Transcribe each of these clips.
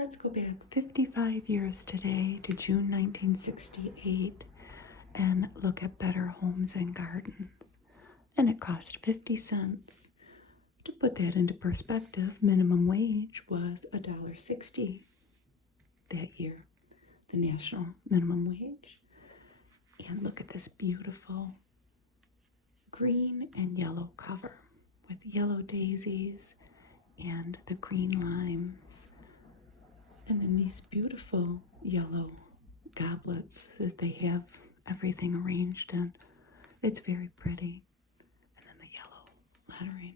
Let's go back 55 years today to June 1968 and look at Better Homes and Gardens. And it cost 50 cents. To put that into perspective, minimum wage was $1.60 that year, the national minimum wage. And look at this beautiful green and yellow cover with yellow daisies and the green limes. And then these beautiful yellow goblets that they have everything arranged in. It's very pretty. And then the yellow lettering.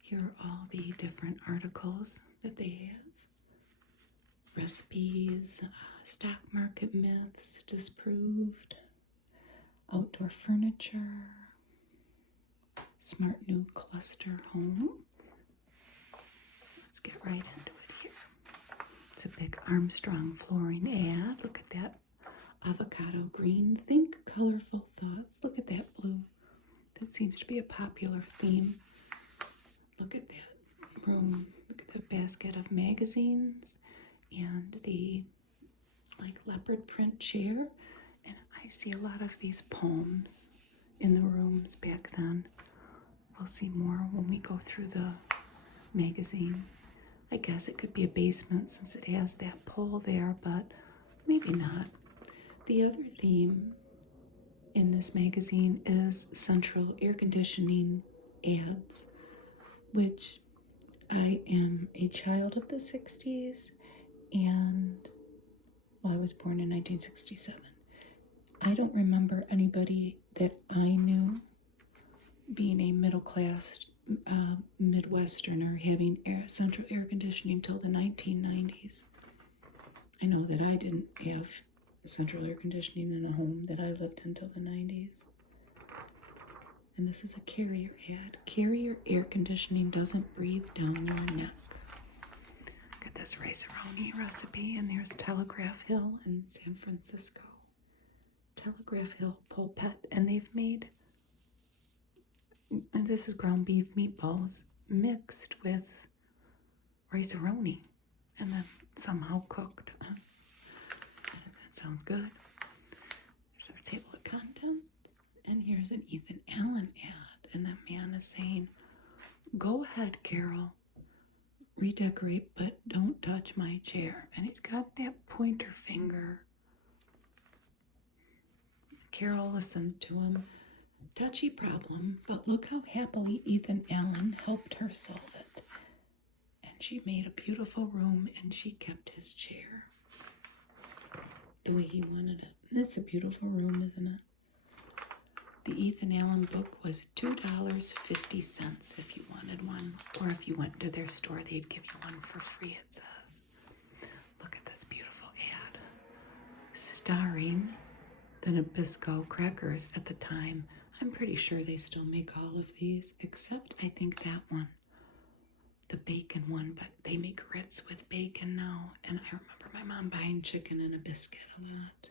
Here are all the different articles that they have. Recipes, stock market myths disproved, outdoor furniture, smart new cluster home. Let's get right into it here. It's a big Armstrong flooring ad. Look at that avocado green. Think colorful thoughts. Look at that blue. That seems to be a popular theme. Look at that room. Look at the basket of magazines and the leopard print chair. And I see a lot of these poems in the rooms back then. We'll see more when we go through the magazine. I guess it could be a basement since it has that pole there, but maybe not. The other theme in this magazine is central air conditioning ads, which I am a child of the 60s, and I was born in 1967. I don't remember anybody that I knew being a middle-class Midwesterner having central air conditioning until the 1990s. I know that I didn't have central air conditioning in a home that I lived until the 90s. And this is a Carrier ad. Carrier air conditioning doesn't breathe down your neck. Look at this rice-a-roni recipe, and there's Telegraph Hill in San Francisco. Telegraph Hill pulpit, and they've made, and this is ground beef meatballs mixed with rice-a-roni and then somehow cooked. That sounds good. Here's our table of contents, and here's an Ethan Allen ad, and that man is saying, "Go ahead, Carol, redecorate, but don't touch my chair." And he's got that pointer finger. Carol listened to him. Touchy problem, but look how happily Ethan Allen helped her solve it. And she made a beautiful room, and she kept his chair the way he wanted it. And it's a beautiful room, isn't it? The Ethan Allen book was $2.50 if you wanted one, or if you went to their store, they'd give you one for free, it says. Look at this beautiful ad. Starring the Nabisco crackers at the time. I'm pretty sure they still make all of these, except I think that one, the bacon one, but they make grits with bacon now, and I remember my mom buying chicken and a biscuit a lot.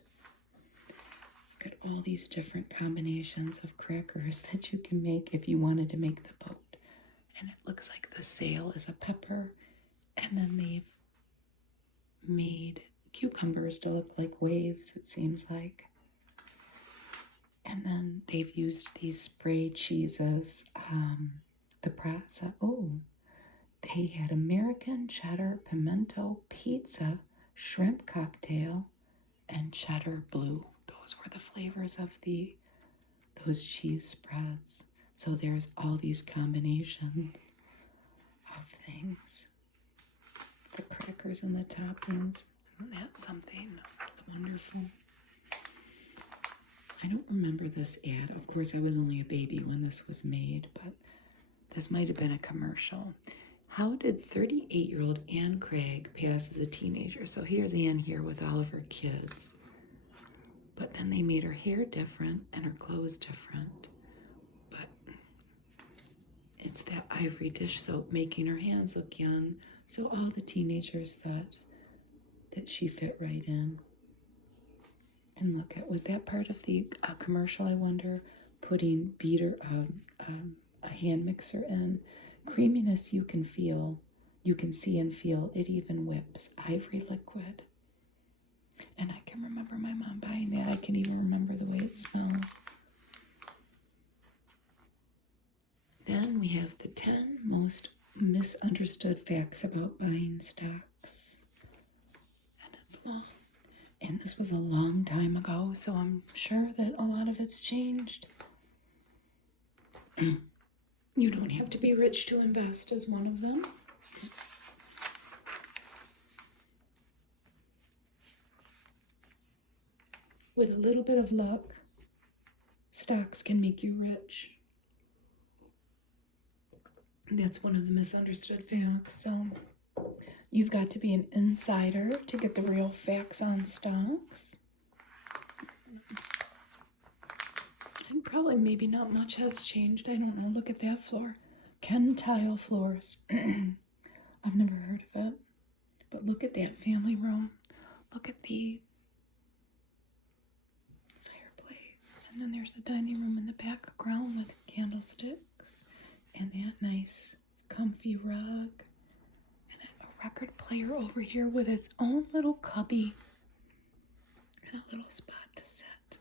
Look at all these different combinations of crackers that you can make if you wanted to make the boat. And it looks like the sail is a pepper, and then they've made cucumbers to look like waves, it seems like. And then they've used these spray cheeses, the Prasa. Oh, they had American cheddar pimento pizza, shrimp cocktail, and cheddar blue. Those were the flavors of those cheese spreads. So there's all these combinations of things. The crackers and the toppings. Isn't that something? It's wonderful. I don't remember this ad. Of course, I was only a baby when this was made, but this might have been a commercial. How did 38-year-old Ann Craig pass as a teenager? So here's Ann here with all of her kids. But then they made her hair different and her clothes different. But it's that ivory dish soap making her hands look young. So all the teenagers thought that she fit right in. And look at, was that part of the commercial, I wonder? Putting a hand mixer in. Creaminess you can feel. You can see and feel it even whips ivory liquid. And I can remember my mom buying that. I can even remember the way it smells. Then we have the 10 most misunderstood facts about buying stocks. And it's long. And this was a long time ago, so I'm sure that a lot of it's changed. You don't have to be rich to invest is one of them. With a little bit of luck, stocks can make you rich. That's one of the misunderstood facts. So you've got to be an insider to get the real facts on stocks. And probably maybe not much has changed. I don't know. Look at that floor. Ken tile floors. I've never heard of it. But look at that family room. Look at the fireplace. And then there's a dining room in the background with candlesticks. And that nice comfy rug. And a record player over here with its own little cubby. And a little spot to sit.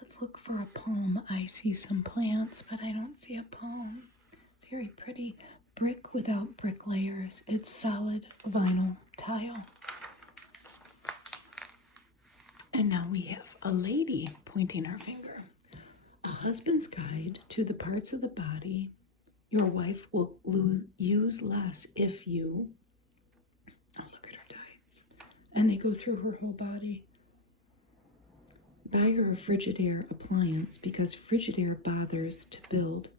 Let's look for a palm. I see some plants, but I don't see a palm. Very pretty. Brick without brick layers. It's solid vinyl tile. And now we have a lady pointing her finger. A husband's guide to the parts of the body your wife will use less if you... Oh, look at her tights. And they go through her whole body. Buy her a Frigidaire appliance because Frigidaire bothers to build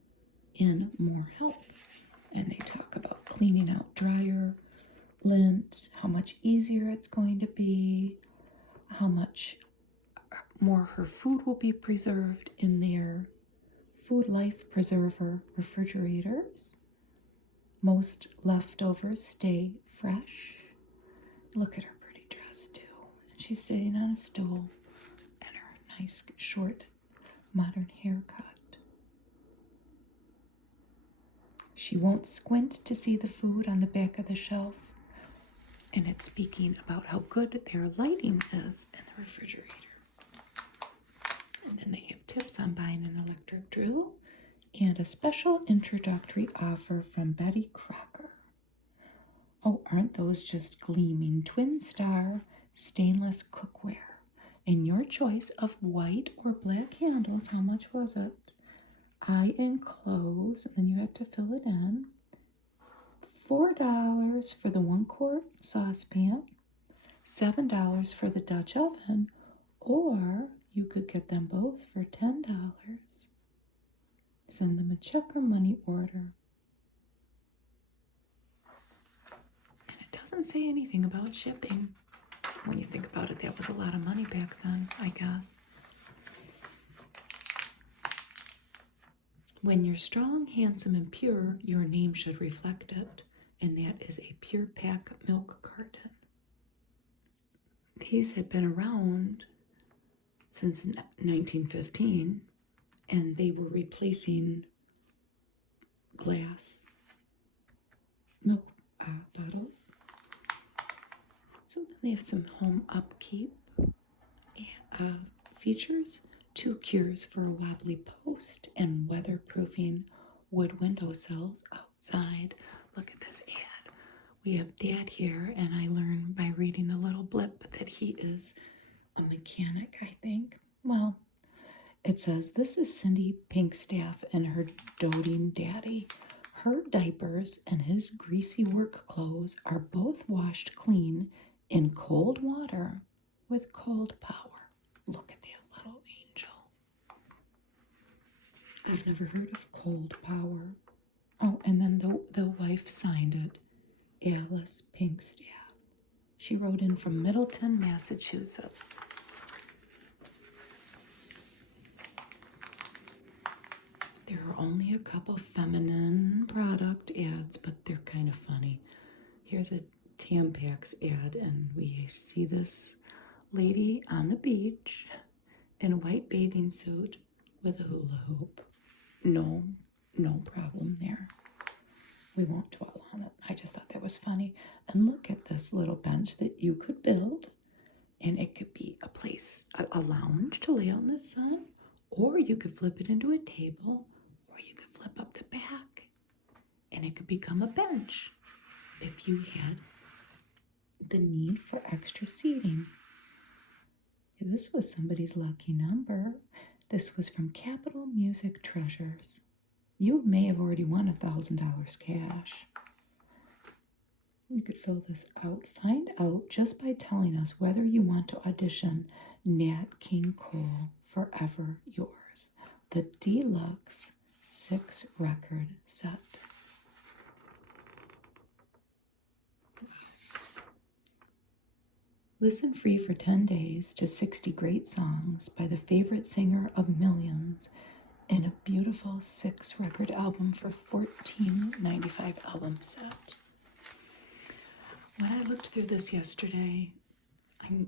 in more help. And they talk about cleaning out dryer, lint, how much easier it's going to be, how much more her food will be preserved in their Food Life Preserver refrigerators. Most leftovers stay fresh. Look at her pretty dress too. And she's sitting on a stool and her nice short modern haircut. She won't squint to see the food on the back of the shelf. And it's speaking about how good their lighting is in the refrigerator. And then they have tips on buying an electric drill and a special introductory offer from Betty Crocker. Oh, aren't those just gleaming twin star stainless cookware? And your choice of white or black handles, how much was it? I enclose, and then you have to fill it in. $4 for the 1-quart saucepan, $7 for the Dutch oven, or you could get them both for $10. Send them a check or money order. And it doesn't say anything about shipping. When you think about it, that was a lot of money back then, I guess. When you're strong, handsome, and pure, your name should reflect it. And that is a Pure Pak milk carton. These had been around since 1915, and they were replacing glass milk bottles. So then they have some home upkeep features, 2 cures for a wobbly post, and weatherproofing wood window sills outside. Look at this ad. We have Dad here, and I learned by reading the little blip that he is a mechanic, I think. Well, it says, this is Cindy Pinkstaff and her doting daddy. Her diapers and his greasy work clothes are both washed clean in cold water with cold power. Look at that little angel. I've never heard of cold power. Oh, and then the wife signed it, Alice Pinkstaff. She wrote in from Middleton, Massachusetts. There are only a couple feminine product ads, but they're kind of funny. Here's a Tampax ad, and we see this lady on the beach in a white bathing suit with a hula hoop. No problem there. We won't dwell on it. I just thought that was funny. And look at this little bench that you could build. And it could be a place, a lounge to lay out in the sun, or you could flip it into a table, or you could flip up the back, and it could become a bench if you had the need for extra seating. This was somebody's lucky number. This was from Capitol Music Treasures. You may have already won $1,000 cash. You could fill this out. Find out just by telling us whether you want to audition Nat King Cole, Forever Yours, the deluxe 6-record set. Listen free for 10 days to 60 great songs by the favorite singer of millions in a beautiful 6-record album for $14.95 album set. When I looked through this yesterday,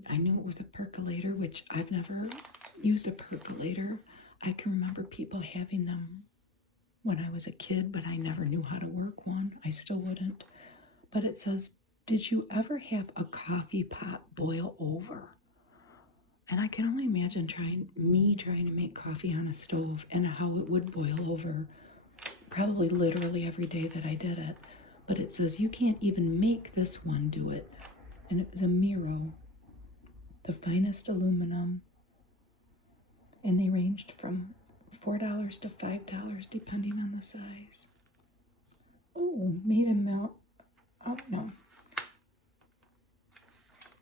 I knew it was a percolator, which I've never used a percolator. I can remember people having them when I was a kid, but I never knew how to work one. I still wouldn't. But it says, did you ever have a coffee pot boil over? And I can only imagine trying to make coffee on a stove and how it would boil over, probably literally every day that I did it. But it says you can't even make this one do it. And it was a Miro, the finest aluminum. And they ranged from $4 to $5 depending on the size. Oh, made in no.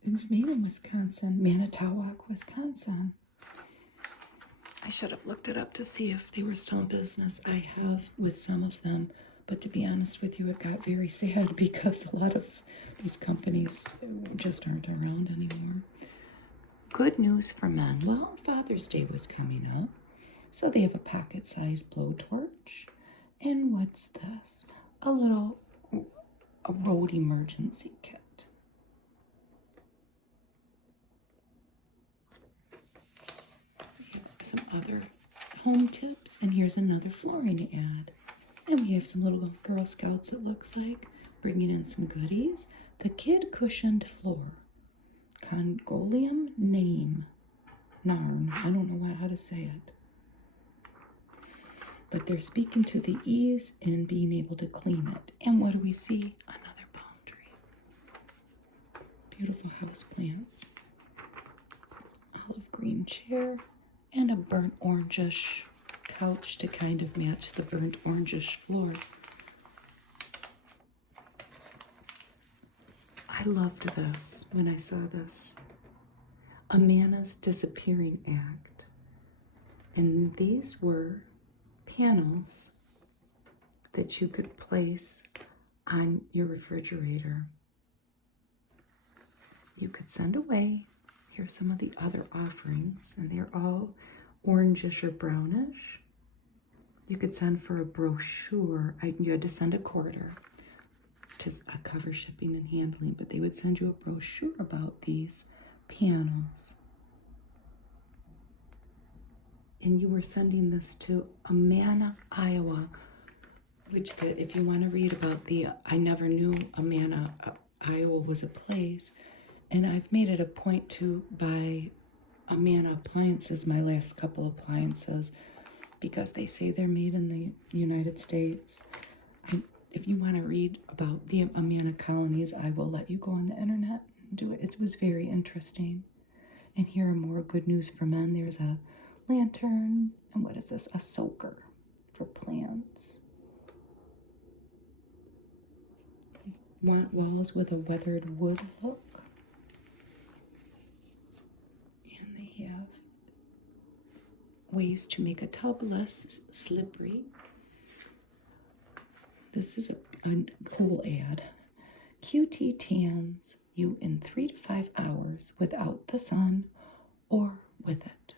It's made in Wisconsin, Manitowoc, Wisconsin. I should have looked it up to see if they were still in business. I have with some of them. But to be honest with you, it got very sad because a lot of these companies just aren't around anymore. Good news for men. Well, Father's Day was coming up, so they have a pocket-sized blowtorch. And what's this? A road emergency kit. We have some other home tips, and here's another flooring ad. And we have some little Girl Scouts, it looks like, bringing in some goodies. The Kid Cushioned Floor. Congolium Narn. I don't know how to say it. But they're speaking to the ease in being able to clean it. And what do we see? Another palm tree. Beautiful house plants. Olive green chair. And a burnt orangish couch to kind of match the burnt orangish floor. I loved this when I saw this. Amana's Disappearing Act. And these were panels that you could place on your refrigerator. You could send away. Here's some of the other offerings, and they're all orangish or brownish. You could send for a brochure. You had to send a quarter to cover shipping and handling, but they would send you a brochure about these panels. And you were sending this to Amana, Iowa, which if you want to read about I never knew Amana, Iowa was a place. And I've made it a point to buy Amana appliances, my last couple appliances, because they say they're made in the United States. If you want to read about the Amana colonies, I will let you go on the internet and do it. It was very interesting. And here are more good news for men. There's a lantern, and what is this? A soaker for plants. Want walls with a weathered wood look. And they have ways to make a tub less slippery. This is a cool ad. QT tans you in 3 to 5 hours without the sun or with it.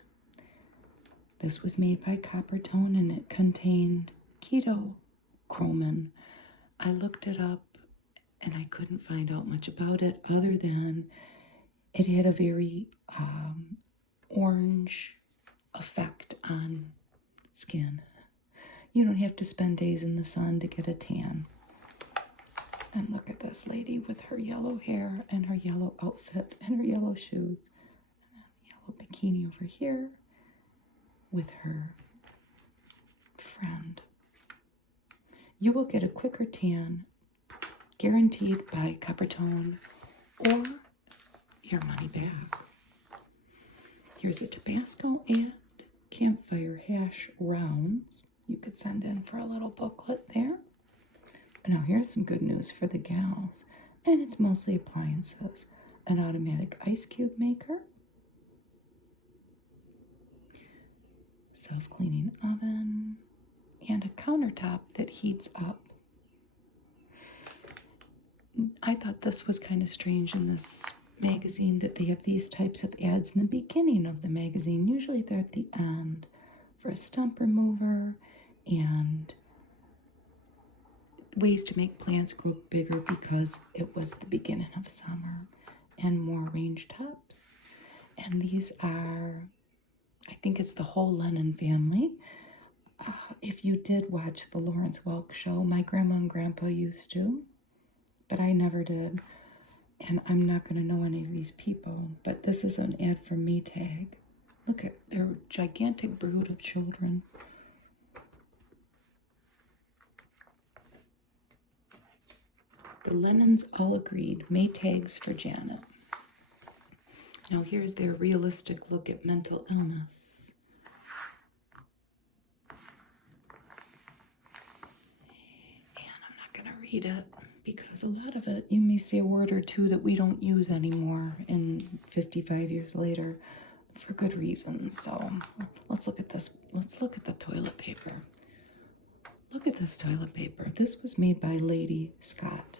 This was made by Coppertone, and it contained ketochromin. I looked it up and I couldn't find out much about it other than it had a very orange effect on skin. You don't have to spend days in the sun to get a tan. And look at this lady with her yellow hair and her yellow outfit and her yellow shoes. And a yellow bikini over here with her friend. You will get a quicker tan, guaranteed by Coppertone, or your money back. Here's a Tabasco and campfire hash rounds. You could send in for a little booklet there. Now here's some good news for the gals, and it's mostly appliances. An automatic ice cube maker, self-cleaning oven, and a countertop that heats up. I thought this was kind of strange in this magazine that they have these types of ads in the beginning of the magazine. Usually they're at the end for a stump remover and ways to make plants grow bigger because it was the beginning of summer, and more range tops. And these are, I think it's the whole Lennon family. If you did watch the Lawrence Welk show, my grandma and grandpa used to, but I never did. And I'm not going to know any of these people, but this is an ad for Maytag. Look at their gigantic brood of children. The Lennons all agreed, Maytags for Janet. Now here's their realistic look at mental illness. And I'm not going to read it because a lot of it, you may say a word or two that we don't use anymore in 55 years later for good reasons. So let's look at this. Let's look at the toilet paper. Look at this toilet paper. This was made by Lady Scott.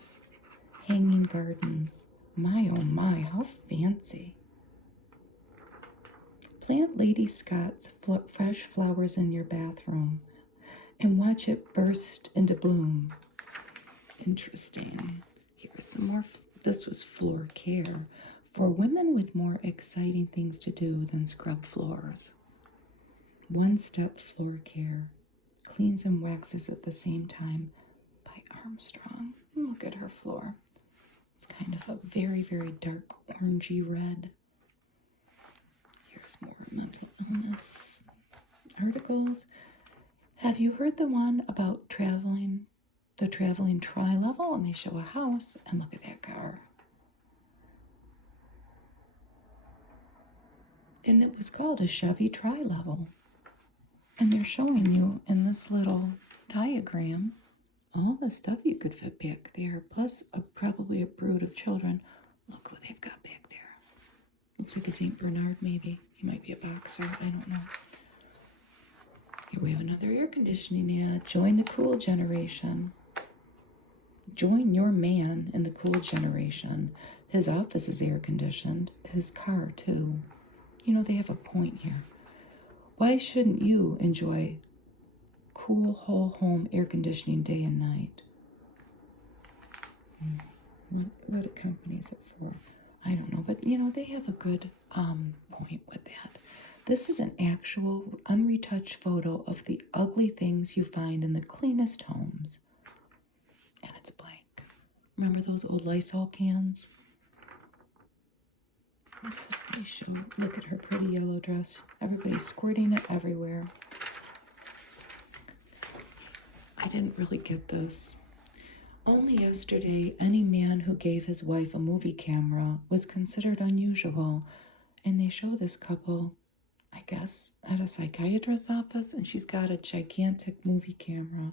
Hanging gardens. My oh my, how fancy. Plant Lady Scott's fresh flowers in your bathroom and watch it burst into bloom. Interesting. Here's some more. This was floor care for women with more exciting things to do than scrub floors. One-step floor care. Cleans and waxes at the same time by Armstrong. Look at her floor. It's kind of a very, very dark orangey red. Here's more mental illness articles. Have you heard the one about traveling? The traveling tri-level, and they show a house, and look at that car. And it was called a Chevy tri-level. And they're showing you in this little diagram all the stuff you could fit back there, plus probably a brood of children. Look what they've got back there. Looks like a St. Bernard, maybe. He might be a boxer. I don't know. Here we have another air conditioning ad. Join the cool generation. Join your man in the cool generation. His office is air conditioned. His car, too. You know, they have a point here. Why shouldn't you enjoy cool whole home air conditioning day and night? What company is it for? I don't know, but you know, they have a good point with that. This is an actual unretouched photo of the ugly things you find in the cleanest homes. And it's blank. Remember those old Lysol cans? Look at her pretty yellow dress. Everybody's squirting it everywhere. I didn't really get this. Only yesterday, any man who gave his wife a movie camera was considered unusual. And they show this couple, I guess, at a psychiatrist's office, and she's got a gigantic movie camera.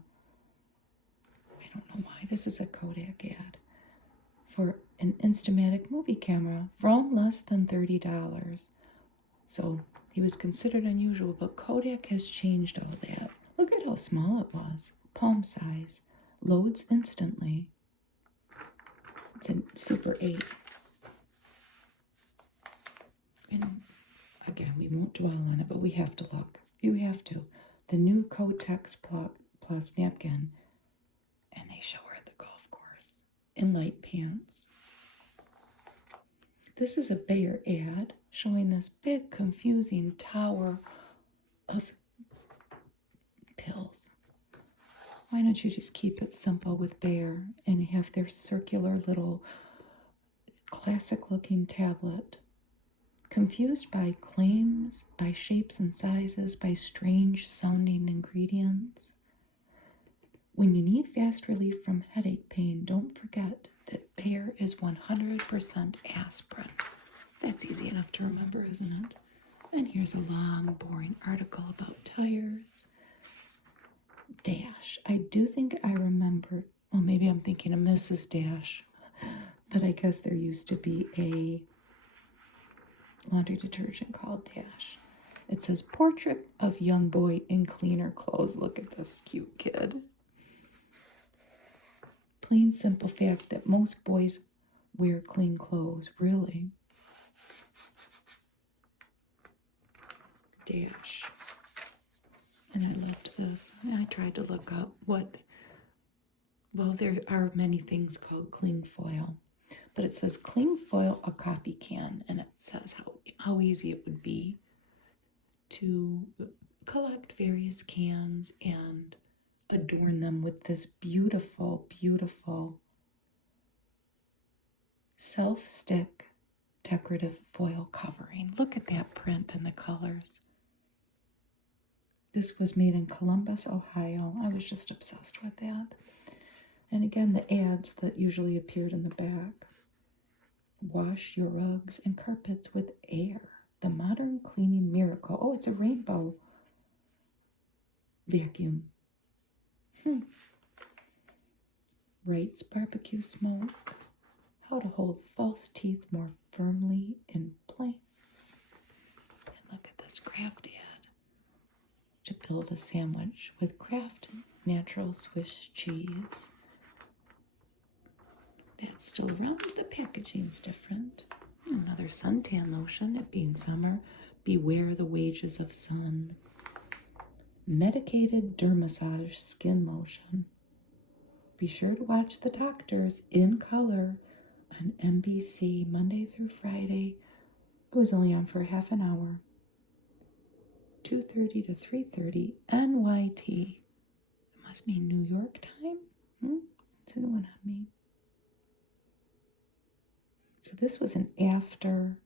I don't know why. This is a Kodak ad for an Instamatic movie camera from less than $30. So he was considered unusual, but Kodak has changed all that. Look at how small it was. Palm size. Loads instantly. It's a Super 8. And again, we won't dwell on it, but we have to look. You have to. The new Kotex Plus napkin. And they show her at the golf course in light pants. This is a Bayer ad showing this big, confusing tower of pills. Why don't you just keep it simple with Bear and have their circular little classic looking tablet? Confused by claims, by shapes and sizes, by strange sounding ingredients? When you need fast relief from headache pain, don't forget that Bayer is 100% aspirin. That's easy enough to remember, isn't it? And here's a long, boring article about tires. Dash. I do think I remember, well, maybe I'm thinking of Mrs. Dash, but I guess there used to be a laundry detergent called Dash. It says, portrait of young boy in cleaner clothes. Look at this cute kid. Plain simple fact that most boys wear clean clothes. Really? Dash. And I loved this. I tried to look up what, well, there are many things called cling foil. But it says cling foil a coffee can, and it says how easy it would be to collect various cans and adorn them with this beautiful, beautiful self-stick decorative foil covering. Look at that print and the colors. This was made in Columbus, Ohio. I was just obsessed with that. And again, the ads that usually appeared in the back. Wash your rugs and carpets with air. The modern cleaning miracle. Oh, it's a rainbow vacuum. Wright's barbecue smoke. How to hold false teeth more firmly in place. And look at this Kraft ad. To build a sandwich with Kraft natural Swiss cheese. That's still around, the packaging's different. Another suntan lotion, it being summer. Beware the wages of sun. Medicated Dermassage skin lotion. Be sure to watch The Doctors in color on NBC Monday through Friday. It was only on for half an hour. 2:30 to 3:30 NYT. It must mean New York time? It's a new one on me. So this was an after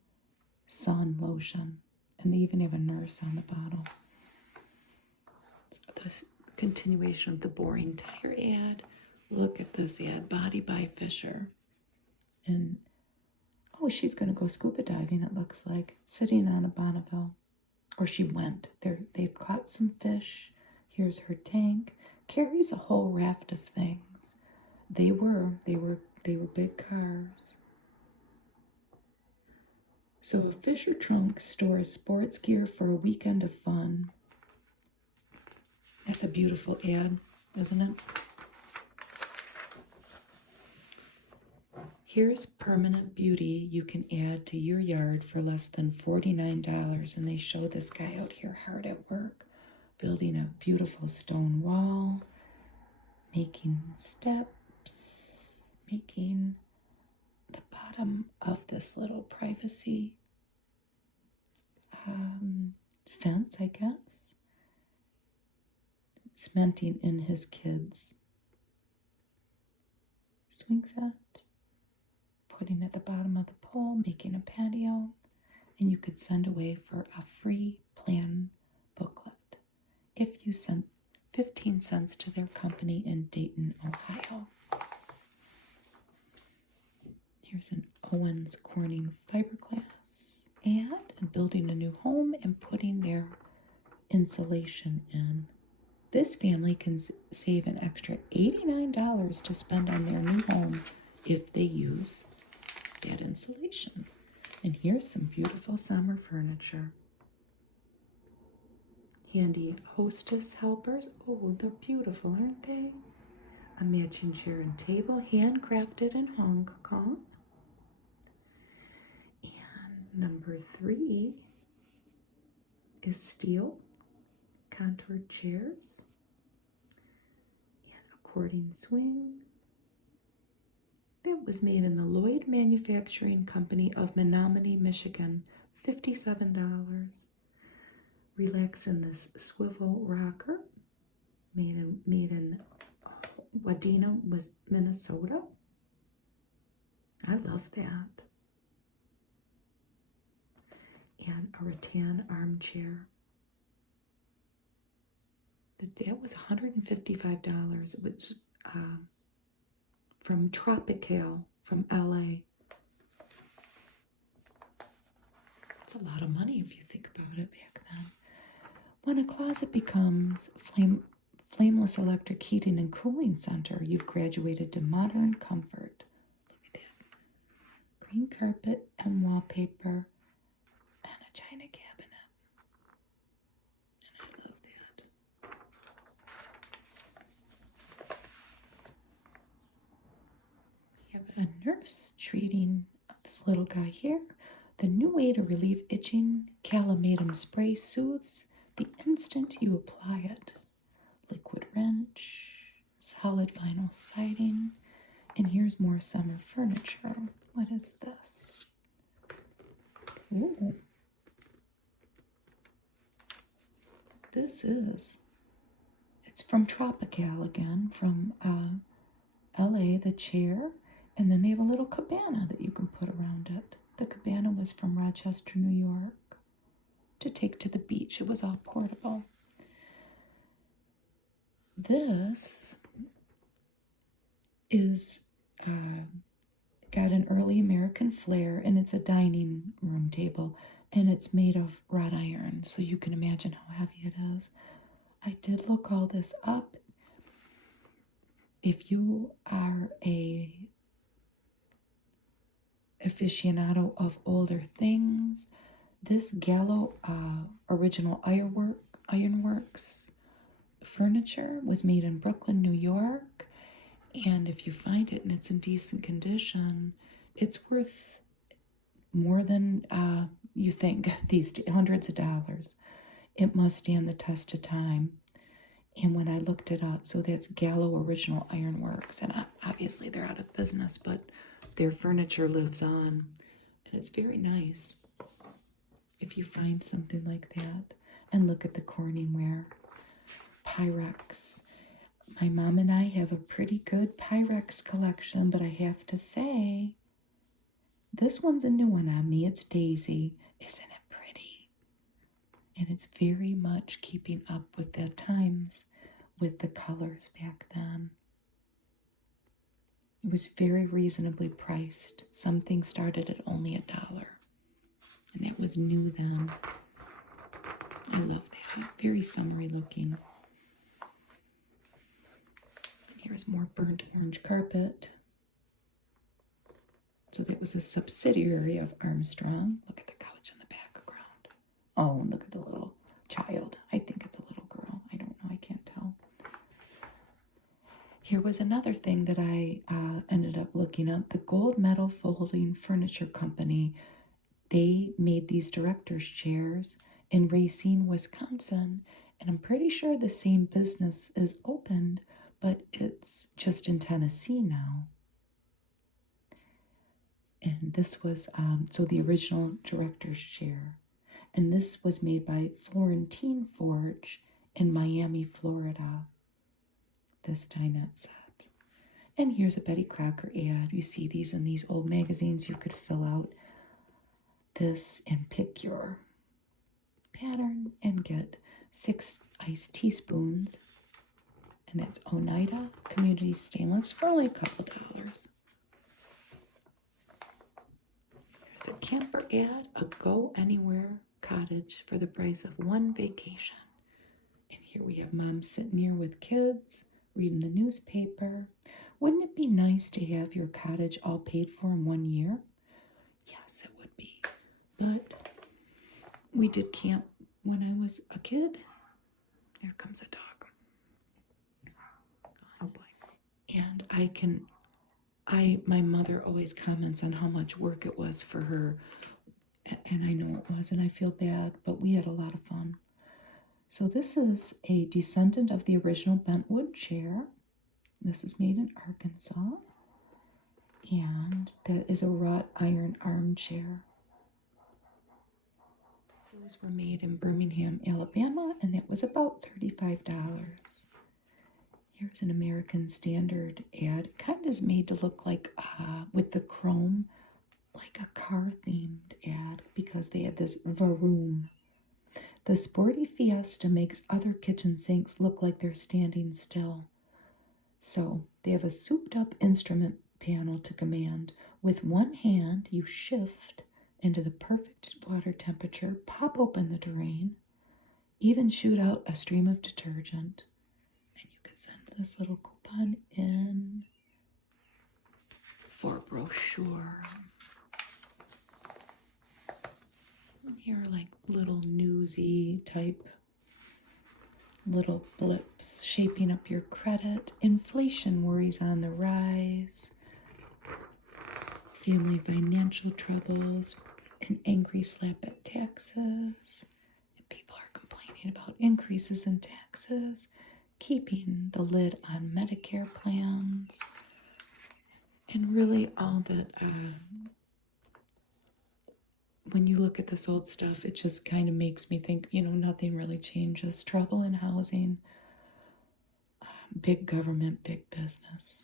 sun lotion. And they even have a nurse on the bottle. So this continuation of the boring tire ad. Look at this ad, Body by Fisher. And, oh, she's going to go scuba diving, it looks like, sitting on a Bonneville. Or she went. They've caught some fish. Here's her tank. Carries a whole raft of things. They were big cars. So a Fisher trunk stores sports gear for a weekend of fun. That's a beautiful ad, isn't it? Here's permanent beauty you can add to your yard for less than $49. And they show this guy out here hard at work, building a beautiful stone wall, making steps, making the bottom of this little privacy fence, I guess. Cementing in his kids' swing set. Putting at the bottom of the pole, making a patio, and you could send away for a free plan booklet if you sent 15 cents to their company in Dayton, Ohio. Here's an Owens Corning fiberglass ad, and building a new home and putting their insulation in. This family can save an extra $89 to spend on their new home if they use that insulation. And here's some beautiful summer furniture. Handy hostess helpers. Oh, they're beautiful, aren't they? A matching chair and table, handcrafted in Hong Kong. And number 3 is steel contoured chairs and accordion swing. That was made in the Lloyd Manufacturing Company of Menominee, Michigan. $57. Relax in this swivel rocker, made in Wadena, was Minnesota. I love that. And a rattan armchair. That was $155. It was from Tropical from LA. It's a lot of money if you think about it back then. When a closet becomes flameless electric heating and cooling center, you've graduated to modern comfort. Look at that. Green carpet and wallpaper and a china cabinet. And I love that. We have a nurse treating this little guy here. The new way to relieve itching, Calimatum spray soothes the instant you apply it. Liquid wrench, solid vinyl siding, and here's more summer furniture. What is this? Ooh. It's from Tropical again, from LA, the chair, and then they have a little cabana that you can put around it. The cabana was from Rochester, New York, to take to the beach. It was all portable. This is got an early American flair, and it's a dining room table, and it's made of wrought iron, so you can imagine how heavy it is. I did look all this up. If you are a aficionado of older things, this Gallo original ironworks furniture was made in Brooklyn, New York, and if you find it and it's in decent condition, it's worth more than you think, these hundreds of dollars. It must stand the test of time. And when I looked it up, so that's Gallo Original Ironworks, and obviously they're out of business, but their furniture lives on, and it's very nice if you find something like that. And look at the Corningware. Pyrex. My mom and I have a pretty good Pyrex collection, but I have to say, this one's a new one on me. It's Daisy. Isn't it pretty? And it's very much keeping up with the times with the colors back then. It was very reasonably priced. Some things started at only $1. And that was new then. I love that. Very summery looking. And here's more burnt orange carpet. So that was a subsidiary of Armstrong. Look at the couch in the background. Oh, and look at the little child. I think it's a little girl. I don't know. I can't tell. Here was another thing that I ended up looking up. The Gold Medal Folding Furniture Company. They made these director's chairs in Racine, Wisconsin. And I'm pretty sure the same business is opened, but it's just in Tennessee now. And this was, so the original director's chair. And this was made by Florentine Forge in Miami, Florida. This dinette set. And here's a Betty Crocker ad. You see these in these old magazines. You could fill out this and pick your pattern and get 6 iced teaspoons. And that's Oneida Community Stainless for only a couple dollars. There's a camper ad, a Go Anywhere cottage for the price of one vacation. And here we have mom sitting here with kids, reading the newspaper. Wouldn't it be nice to have your cottage all paid for in 1 year? Yes, it would be. But we did camp when I was a kid. Here comes a dog. Oh boy. And my mother always comments on how much work it was for her. And I know it was, and I feel bad, but we had a lot of fun. So this is a descendant of the original bentwood chair. This is made in Arkansas. And that is a wrought iron armchair. Those were made in Birmingham, Alabama, and that was about $35. Here's an American Standard ad. It kind of is made to look like, with the chrome, like a car-themed ad because they had this varoom. The sporty Fiesta makes other kitchen sinks look like they're standing still. So they have a souped-up instrument panel to command. With one hand, you shift into the perfect water temperature, pop open the drain, even shoot out a stream of detergent. And you can send this little coupon in for a brochure. And here are like little newsy type little blips shaping up your credit. Inflation worries on the rise. Family financial troubles. An angry slap at taxes. And people are complaining about increases in taxes. Keeping the lid on Medicare plans. And really all that, when you look at this old stuff, it just kind of makes me think, nothing really changes. Trouble in housing, big government, big business.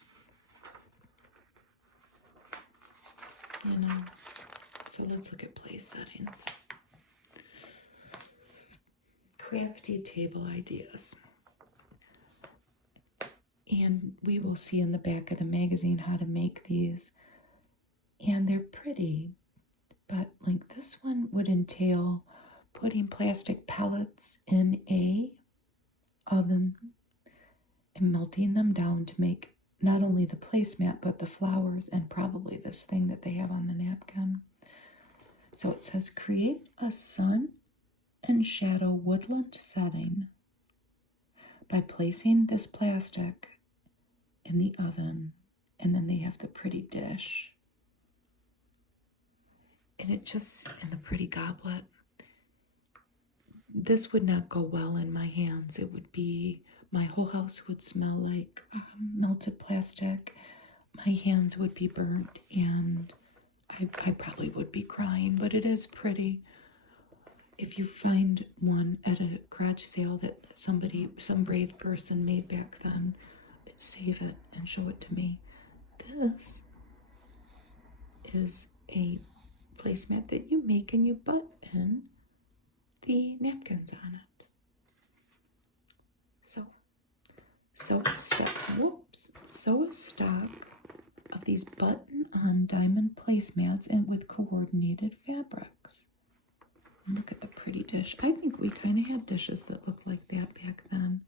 So let's look at place settings. Crafty table ideas. And we will see in the back of the magazine how to make these. And they're pretty. But like this one would entail putting plastic pellets in a oven and melting them down to make not only the placemat but the flowers and probably this thing that they have on the napkin. So it says create a sun and shadow woodland setting by placing this plastic in the oven, and then they have the pretty dish. And it just, in the pretty goblet, this would not go well in my hands. It would be, my whole house would smell like melted plastic. My hands would be burnt, and I probably would be crying, but it is pretty. If you find one at a garage sale that some brave person made back then, save it and show it to me. This is a placemat that you make and you button the napkins on it. So a stock of these button-on diamond placemats and with coordinated fabrics. And look at the pretty dish. I think we kind of had dishes that looked like that back then.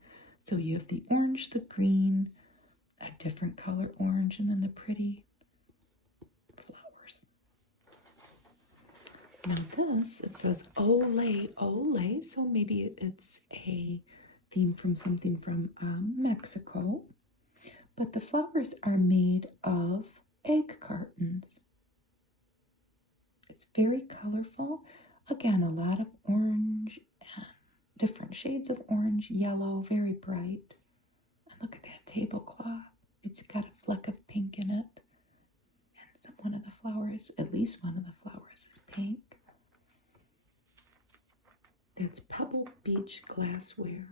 So you have the orange, the green, a different color orange, and then the pretty flowers. Now this, it says Ole, Ole, so maybe it's a theme from something from Mexico. But the flowers are made of egg cartons. It's very colorful. Again, a lot of orange and different shades of orange, yellow, very bright. And look at that tablecloth. It's got a fleck of pink in it. And one of the flowers, at least one of the flowers is pink. That's Pebble Beach glassware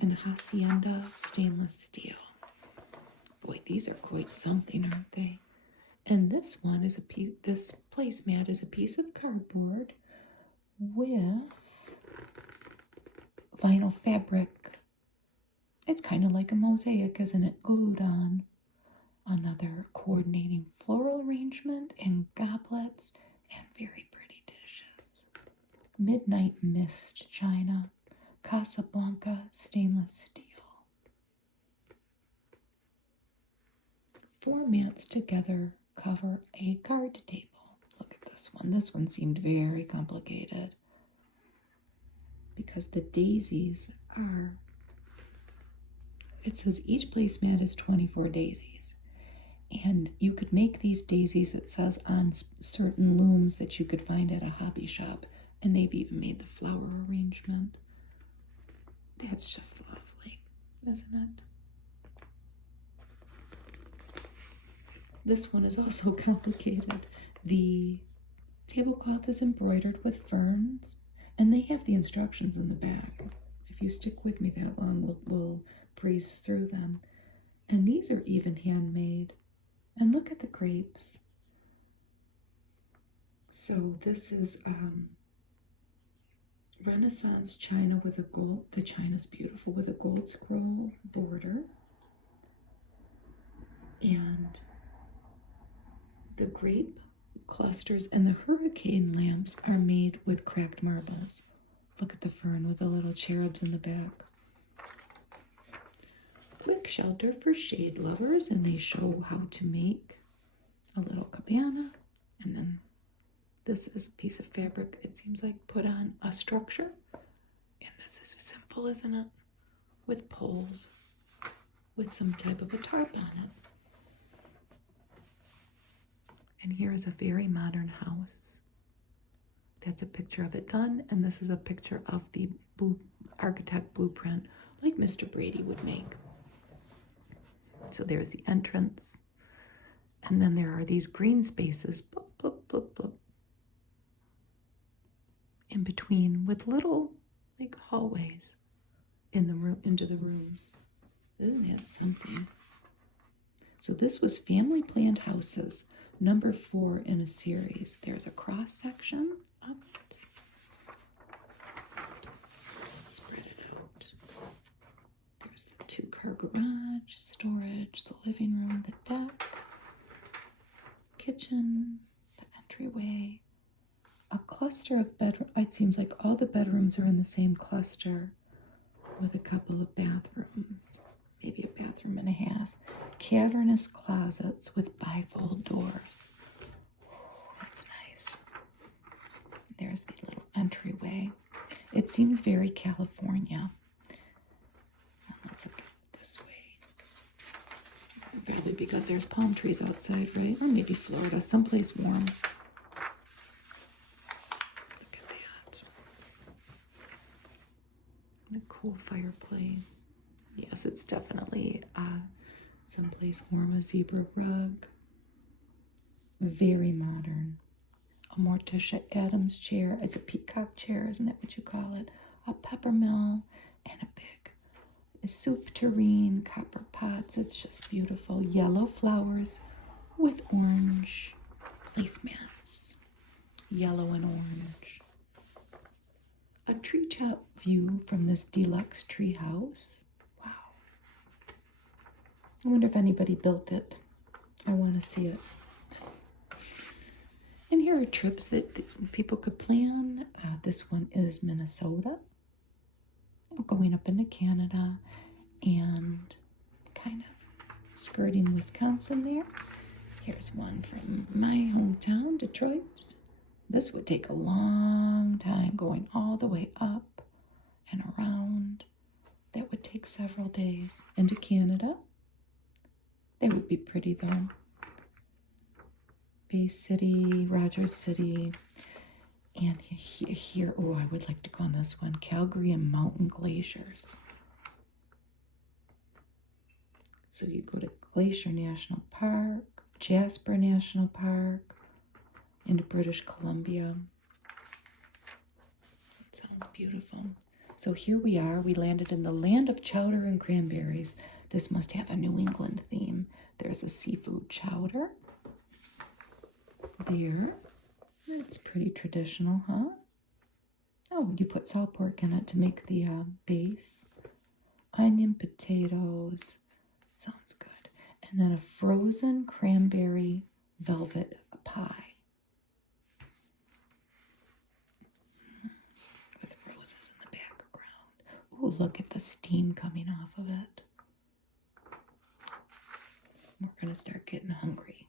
and Hacienda stainless steel. Boy, these are quite something, aren't they? And this one is this placemat is a piece of cardboard with vinyl fabric. It's kind of like a mosaic, isn't it? Glued on. Another coordinating floral arrangement and goblets and very pretty dishes. Midnight Mist china, Casablanca stainless steel. 4 mats together cover a card table. Look at this one. This one seemed very complicated because the daisies are, it says each placemat is 24 daisies. And you could make these daisies, it says, on certain looms that you could find at a hobby shop. And they've even made the flower arrangement. That's just lovely, isn't it? This one is also complicated. The tablecloth is embroidered with ferns, and they have the instructions in the back. If you stick with me that long, we'll breeze through them. And these are even handmade. And look at the grapes. So this is Renaissance china with a gold. The china's beautiful with a gold scroll border. And the grape clusters and the hurricane lamps are made with cracked marbles. Look at the fern with the little cherubs in the back. Quick shelter for shade lovers, and they show how to make a little cabana. And then this is a piece of fabric, it seems like, put on a structure. And this is simple, isn't it? With poles, with some type of a tarp on it. And here is a very modern house. That's a picture of it done, and this is a picture of the architect blueprint, like Mr. Brady would make. So there's the entrance, and then there are these green spaces, blop, blop, blop, blop, in between, with little like hallways in the room into the rooms. Isn't that something? So this was Family Planned Houses, number 4 in a series. There's a cross section of it. Let's spread it out. There's the 2-car garage, storage, the living room, the deck, kitchen, the entryway, a cluster of bedrooms. It seems like all the bedrooms are in the same cluster with a couple of bathrooms, maybe a bathroom and a half. Cavernous closets with bifold doors. That's nice. There's the little entryway. It seems very California. Let's look at it this way. Probably because there's palm trees outside, right? Or maybe Florida, someplace warm. Look at that. The cool fireplace. Yes, it's definitely someplace warm. A zebra rug. Very modern. A Morticia Adams chair. It's a peacock chair, isn't that what you call it? A pepper mill and a big soup tureen, copper pots. It's just beautiful. Yellow flowers with orange placemats. Yellow and orange. A treetop view from this deluxe tree house. Wow. I wonder if anybody built it. I want to see it. And here are trips that people could plan. This one is Minnesota. Going up into Canada and kind of skirting Wisconsin there. Here's one from my hometown, Detroit. This would take a long time going all the way up and around. That would take several days. Into Canada. That would be pretty though. Bay City, Rogers City, and here, oh, I would like to go on this one, Calgary and Mountain Glaciers. So you go to Glacier National Park, Jasper National Park, into British Columbia. It sounds beautiful. So here we are. We landed in the land of chowder and cranberries. This must have a New England theme. There's a seafood chowder. There. It's pretty traditional, huh? Oh, you put salt pork in it to make the base. Onion, potatoes. Sounds good. And then a frozen cranberry velvet pie. With roses in the background. Oh, look at the steam coming off of it. We're going to start getting hungry.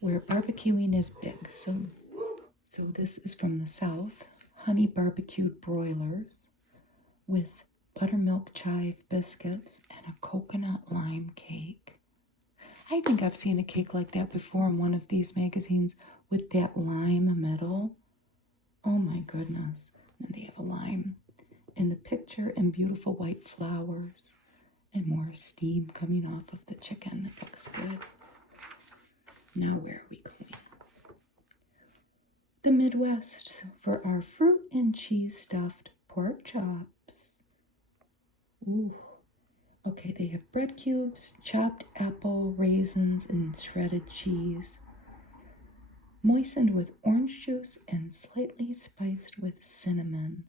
Where barbecuing is big. So this is from the South. Honey barbecued broilers with buttermilk chive biscuits and a coconut lime cake. I think I've seen a cake like that before in one of these magazines with that lime middle. Oh my goodness. And they have a lime in the picture and beautiful white flowers and more steam coming off of the chicken. It looks good. Now where are we going? The Midwest for our fruit and cheese stuffed pork chops. Ooh, Okay, they have bread cubes, chopped apple, raisins, and shredded cheese, moistened with orange juice and slightly spiced with cinnamon.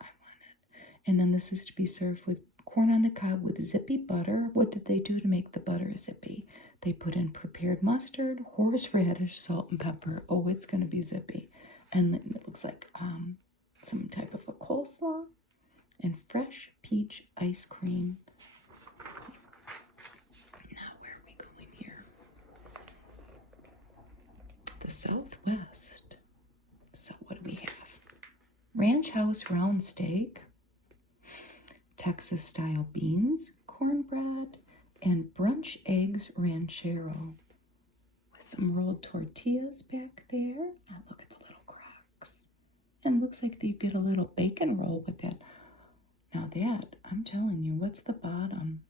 I want it. And then this is to be served with corn on the cob with zippy butter. What did they do to make the butter zippy? They put in prepared mustard, horseradish, salt, and pepper. Oh, it's going to be zippy. And then it looks like some type of a coleslaw and fresh peach ice cream. Now, where are we going here? The Southwest. So what do we have? Ranch House round steak, Texas style beans, cornbread, and brunch eggs ranchero. With some rolled tortillas back there. Now look at the little crocks. And looks like you get a little bacon roll with that. Now that, I'm telling you, what's the bottom?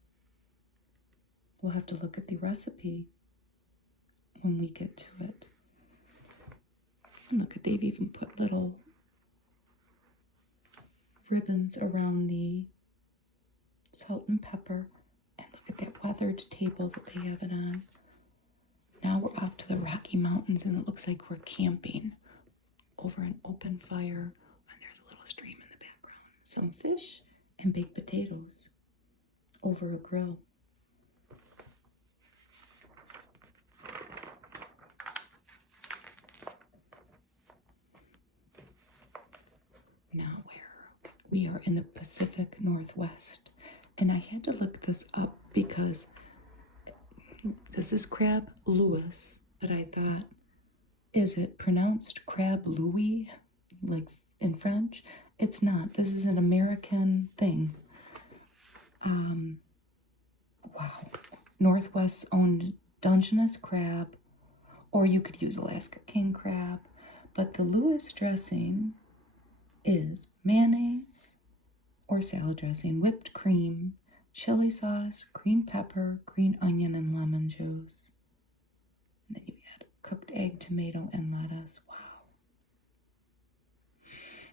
We'll have to look at the recipe when we get to it. And look at, they've even put little ribbons around the salt and pepper. And look at that weathered table that they have it on. Now we're off to the Rocky Mountains, and it looks like we're camping over an open fire. And there's a little stream in the background. Some fish and baked potatoes over a grill. Now we are in the Pacific Northwest, and I had to look this up because this is crab Louis, but I thought, is it pronounced crab Louis, like in French? It's not. This is an American thing. Wow. Northwest owned Dungeness crab, or you could use Alaska king crab, but the Louis dressing is mayonnaise or salad dressing, whipped cream, chili sauce, green pepper, green onion, and lemon juice. And then you add cooked egg, tomato, and lettuce. Wow.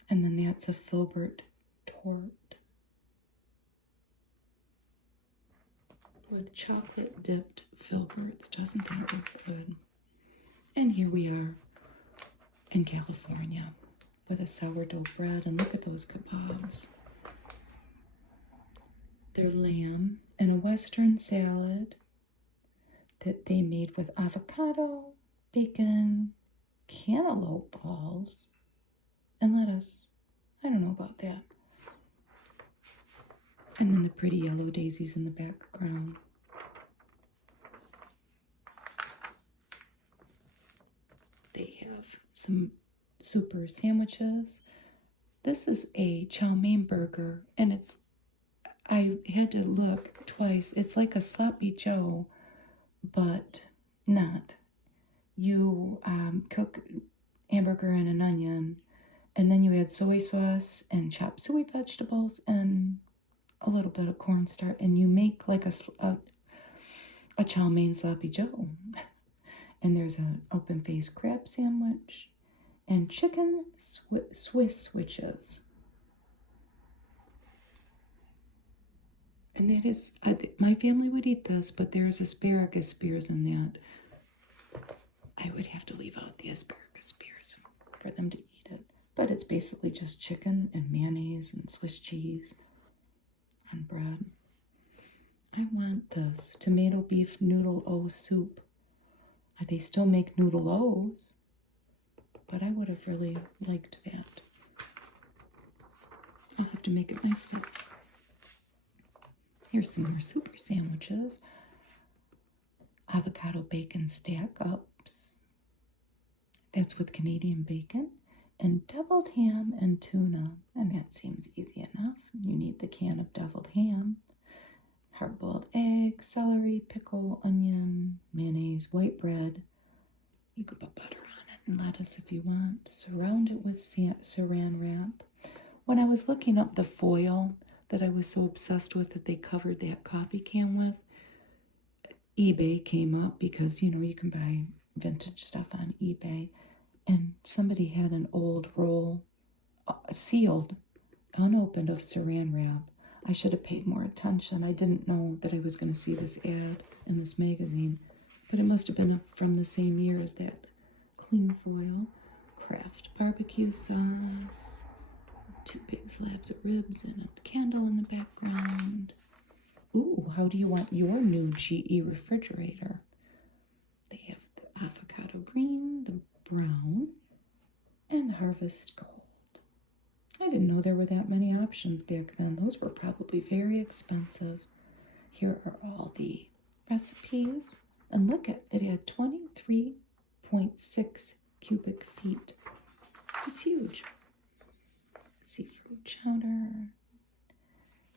And then that's a filbert tort with chocolate dipped filberts. Doesn't that look good? And here we are in California with a sourdough bread, and look at those kebabs. They're lamb and a western salad that they made with avocado, bacon, cantaloupe balls, and lettuce. I don't know about that. And then the pretty yellow daisies in the background. They have some super sandwiches. This is a chow mein burger, and I had to look twice. It's like a sloppy Joe, but not. You cook hamburger and an onion, and then you add soy sauce and chopped suey vegetables and a little bit of cornstarch, and you make like a chow mein sloppy Joe. And there's an open-faced crab sandwich and chicken Swiss switches. And that is, my family would eat this, but there's asparagus spears in that. I would have to leave out the asparagus spears for them to eat it. But it's basically just chicken and mayonnaise and Swiss cheese on bread. I want this tomato beef noodle O soup. They still make noodle O's, but I would have really liked that. I'll have to make it myself. Here's some more super sandwiches. Avocado bacon stack ups. That's with Canadian bacon. And deviled ham and tuna. And that seems easy enough. You need the can of deviled ham. Hard-boiled egg, celery, pickle, onion, mayonnaise, white bread. You could put butter on it and lettuce if you want. Surround it with saran wrap. When I was looking up the foil that I was so obsessed with that they covered that coffee can with, eBay came up because, you can buy vintage stuff on eBay. And somebody had an old roll, sealed, unopened of saran wrap. I should have paid more attention. I didn't know that I was going to see this ad in this magazine, but it must have been from the same year as that cling foil. Kraft barbecue sauce, 2 big slabs of ribs, and a candle in the background. Ooh, how do you want your new GE refrigerator? They have the avocado green, the brown, and harvest gold. I didn't know there were that many options back then. Those were probably very expensive. Here are all the recipes. And look at it, had 23.6 cubic feet. It's huge. Seafood chowder.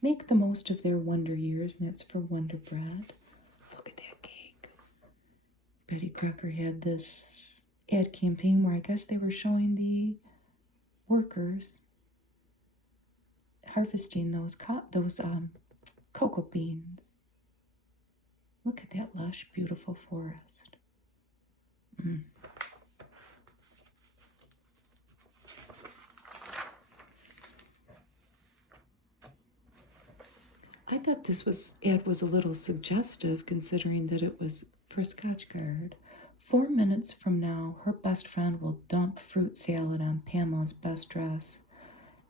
Make the most of their Wonder Years, and that's for Wonder Bread. Look at that cake. Betty Crocker had this ad campaign where I guess they were showing the workers harvesting those cocoa beans. Look at that lush, beautiful forest. I thought this ad was a little suggestive, considering that it was for Scotchgard. 4 minutes from now, her best friend will dump fruit salad on Pamela's best dress,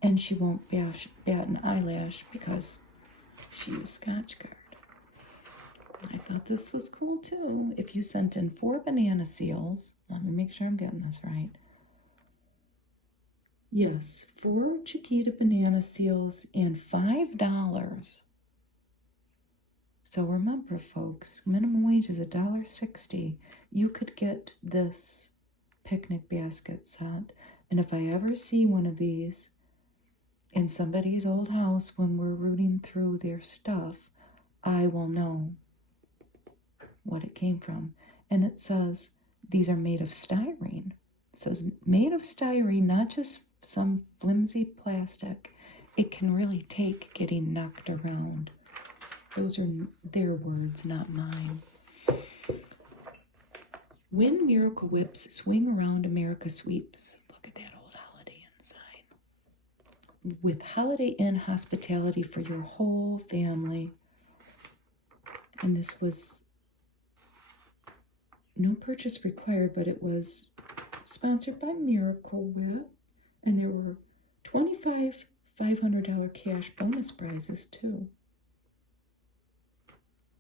and she won't bat an eyelash because she used Scotchgard. I thought this was cool too. If you sent in 4 banana seals, let me make sure I'm getting this right. Yes, 4 Chiquita banana seals and $5. So remember, folks, minimum wage is $1.60. You could get this picnic basket set. And if I ever see one of these in somebody's old house when we're rooting through their stuff, I will know what it came from. And it says these are made of styrene. It says made of styrene, not just some flimsy plastic. It can really take getting knocked around. Those are their words, not mine. When Miracle Whips swing around, America sweeps. Look at that old Holiday Inn sign. With Holiday Inn hospitality for your whole family. And this was no purchase required, but it was sponsored by Miracle Whip. And there were 25 $500 cash bonus prizes too.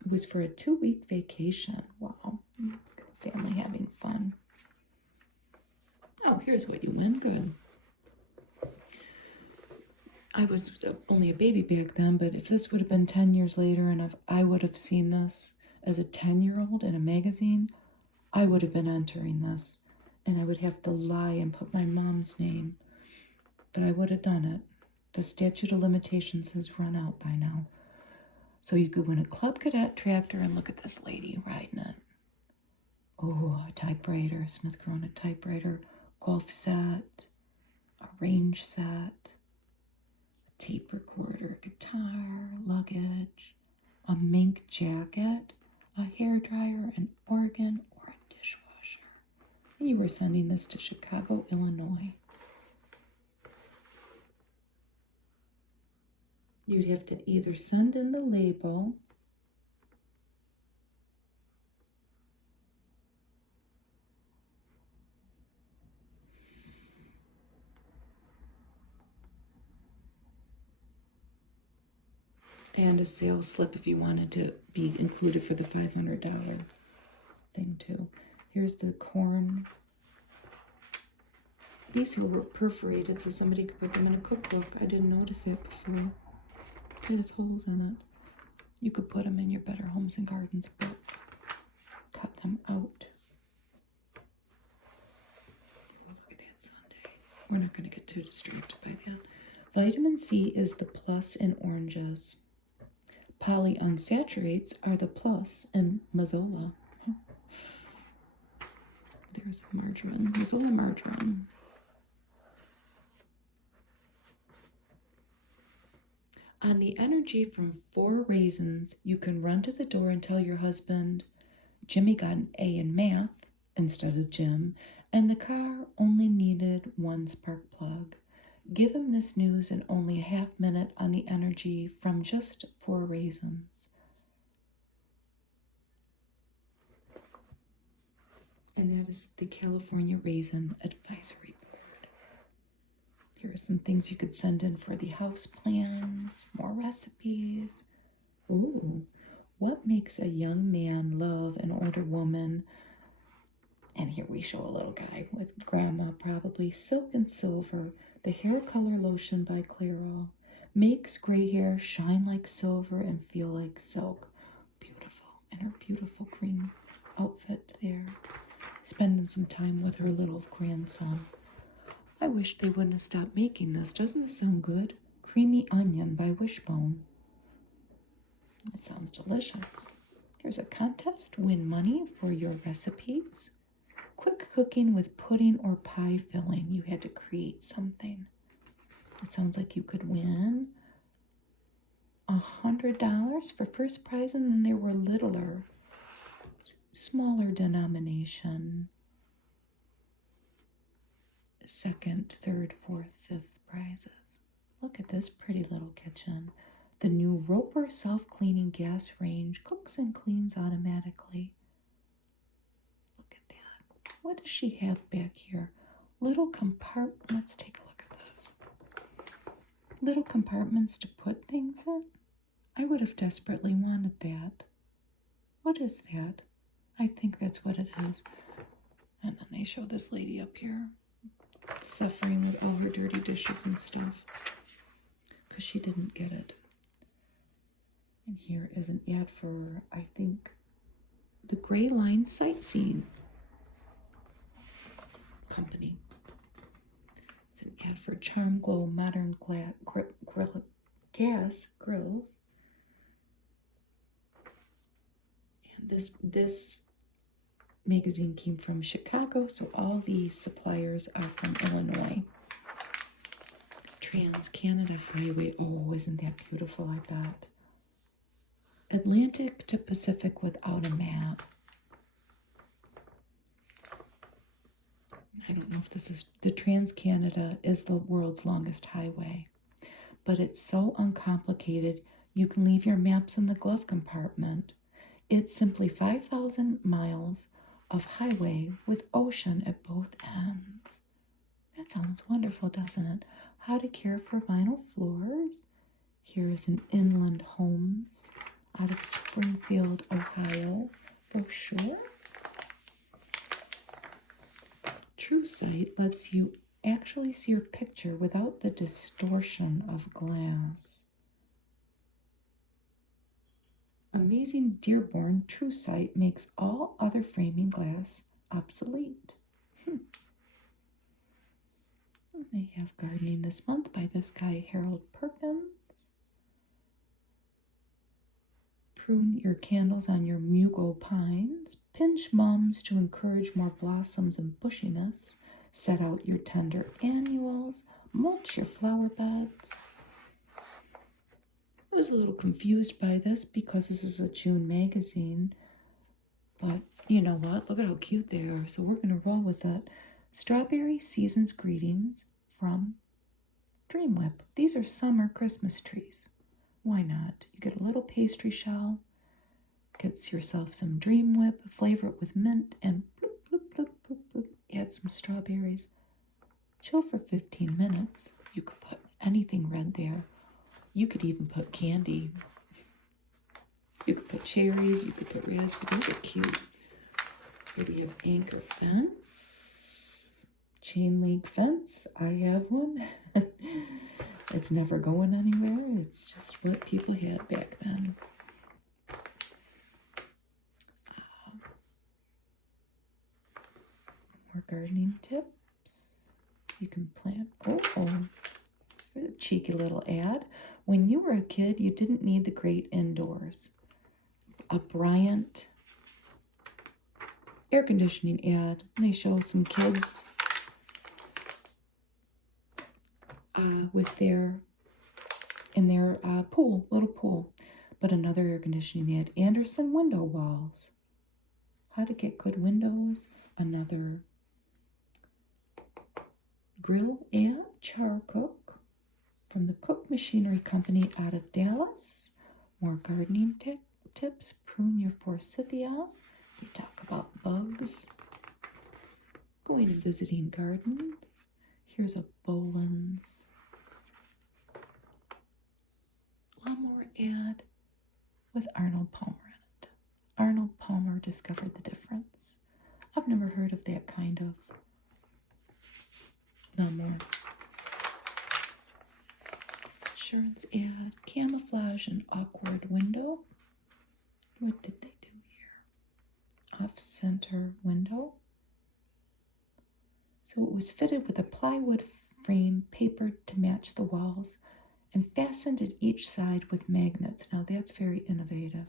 It was for a 2-week vacation. Wow. Family having fun. Oh, here's what you win. Good. I was only a baby back then, but if this would have been 10 years later and if I would have seen this as a 10-year-old in a magazine, I would have been entering this. And I would have to lie and put my mom's name. But I would have done it. The statute of limitations has run out by now. So you could win a Club Cadet tractor, and look at this lady riding it. Oh, a typewriter, a Smith Corona typewriter, golf set, a range set, a tape recorder, guitar, luggage, a mink jacket, a hairdryer, an organ, or a dishwasher. And you were sending this to Chicago, Illinois. You'd have to either send in the label and a sales slip if you wanted to be included for the $500 thing too. Here's the corn. These were perforated so somebody could put them in a cookbook. I didn't notice that before. It has holes in it. You could put them in your Better Homes and Gardens book. Cut them out. Oh, look at that sundae. We're not going to get too distracted by that. Vitamin C is the plus in oranges. Polyunsaturates are the plus in Mazola. There's margarine. Mazola margarine. On the energy from 4 raisins, you can run to the door and tell your husband Jimmy got an A in math instead of Jim, and the car only needed 1 spark plug. Give him this news in only a half minute on the energy from just 4 raisins. And that is the California Raisin Advisory Board. Here are some things you could send in for the house plans, more recipes. Ooh, what makes a young man love an older woman? And here we show a little guy with grandma, probably. Silk and Silver, the hair color lotion by Clairol. Makes gray hair shine like silver and feel like silk. Beautiful. And her beautiful green outfit there. Spending some time with her little grandson. I wish they wouldn't have stopped making this. Doesn't it sound good? Creamy Onion by Wishbone. It sounds delicious. There's a contest. Win money for your recipes. Quick cooking with pudding or pie filling. You had to create something. It sounds like you could win $100 for first prize, and then there were littler, smaller denomination. Second, third, fourth, fifth prizes. Look at this pretty little kitchen. The new Roper self-cleaning gas range cooks and cleans automatically. Look at that. What does she have back here? Little compartment. Let's take a look at this. Little compartments to put things in. I would have desperately wanted that. What is that? I think that's what it is. And then they show this lady up here suffering with all her dirty dishes and stuff because she didn't get it. And here is an ad for, I think, the Gray Line Sightseeing Company. It's an ad for Charm Glow Modern Gas Grills. And this magazine came from Chicago, so all these suppliers are from Illinois. Trans-Canada Highway. Oh, isn't that beautiful, I bet. Atlantic to Pacific without a map. I don't know if this is, the Trans-Canada is the world's longest highway, but it's so uncomplicated, you can leave your maps in the glove compartment. It's simply 5,000 miles of highway with ocean at both ends. That sounds wonderful, doesn't it? How to care for vinyl floors. Here is an Inland Homes out of Springfield, Ohio brochure. True Sight lets you actually see your picture without the distortion of glass. Amazing Dearborn True Sight makes all other framing glass obsolete. They have Gardening This Month by this guy, Harold Perkins. Prune your candles on your Mugo pines. Pinch mums to encourage more blossoms and bushiness. Set out your tender annuals. Mulch your flower beds. I was a little confused by this because this is a June magazine. But you know what? Look at how cute they are. So we're going to roll with it. Strawberry Season's Greetings from Dream Whip. These are summer Christmas trees. Why not? You get a little pastry shell, get yourself some Dream Whip, flavor it with mint, and bloop, bloop, bloop, bloop, bloop. Add some strawberries. Chill for 15 minutes. You could put anything red there. You could even put candy. You could put cherries, you could put raspberries. Those are cute. Here we have anchor fence, chain link fence. I have one. It's never going anywhere. It's just what people had back then. More gardening tips. You can plant. Oh, here's a cheeky little ad. When you were a kid, you didn't need the great indoors. A Bryant air conditioning ad. And they show some kids with their pool, little pool. But another air conditioning ad. Anderson window walls. How to get good windows. Another Grill and Char Cook from the Cook Machinery Company out of Dallas. More gardening tips. Prune your forsythia. They talk about bugs. Going to visiting gardens. Here's a Boland's lawnmower ad with Arnold Palmer in it. Arnold Palmer discovered the difference. I've never heard of that kind of lawnmower. Insurance ad, camouflage and awkward window. What did they do here? Off-center window. So it was fitted with a plywood frame papered to match the walls and fastened at each side with magnets. Now that's very innovative.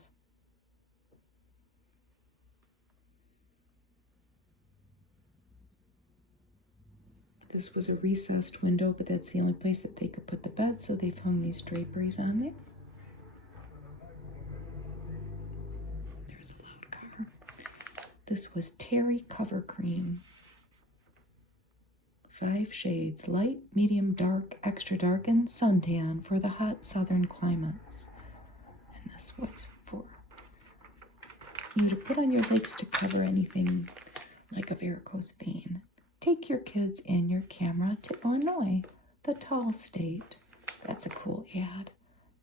This was a recessed window, but that's the only place that they could put the bed, so they've hung these draperies on there. There's a loud car. This was Terry Cover Cream. 5 shades, light, medium, dark, extra dark, and suntan for the hot southern climates. And this was for you to put on your legs to cover anything like a varicose vein. Take your kids and your camera to Illinois, the tall state. That's a cool ad.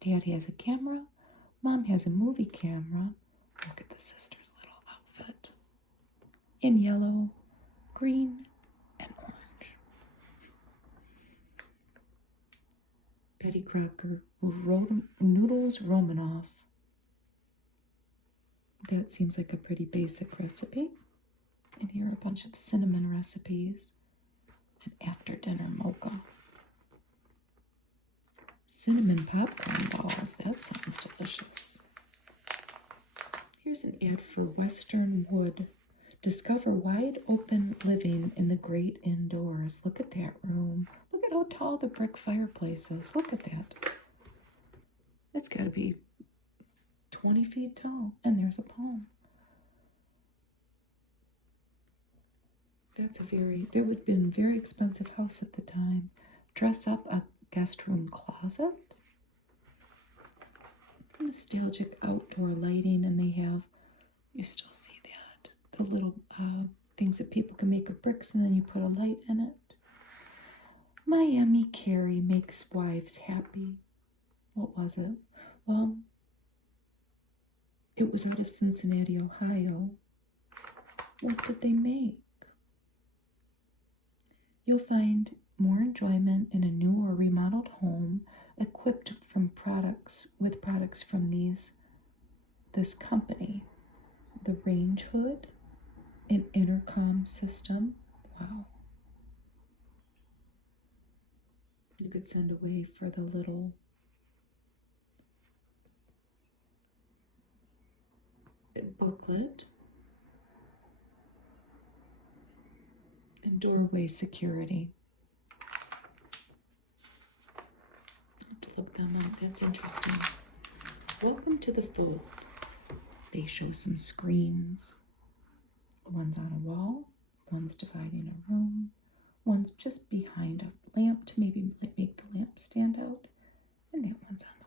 Dad has a camera. Mom has a movie camera. Look at the sister's little outfit. In yellow, green, and orange. Betty Crocker noodles Romanoff. That seems like a pretty basic recipe. And here are a bunch of cinnamon recipes. And after dinner mocha. Cinnamon popcorn balls. That sounds delicious. Here's an ad for Western Wood. Discover wide open living in the great indoors. Look at that room. Look at how tall the brick fireplace is. Look at that. It's got to be 20 feet tall. And there's a palm. It would have been a very expensive house at the time. Dress up a guest room closet. Nostalgic outdoor lighting, and they have, you still see that, the little things that people can make of bricks, and then you put a light in it. Miami Carey makes wives happy. What was it? Well, it was out of Cincinnati, Ohio. What did they make? You'll find more enjoyment in a new or remodeled home equipped with products from this company. The range hood, an intercom system. Wow. You could send away for the little booklet. And doorway security. I have to look them up. That's interesting. Welcome to the fold. They show some screens. One's on a wall. One's dividing a room. One's just behind a lamp to maybe make the lamp stand out. And that one's on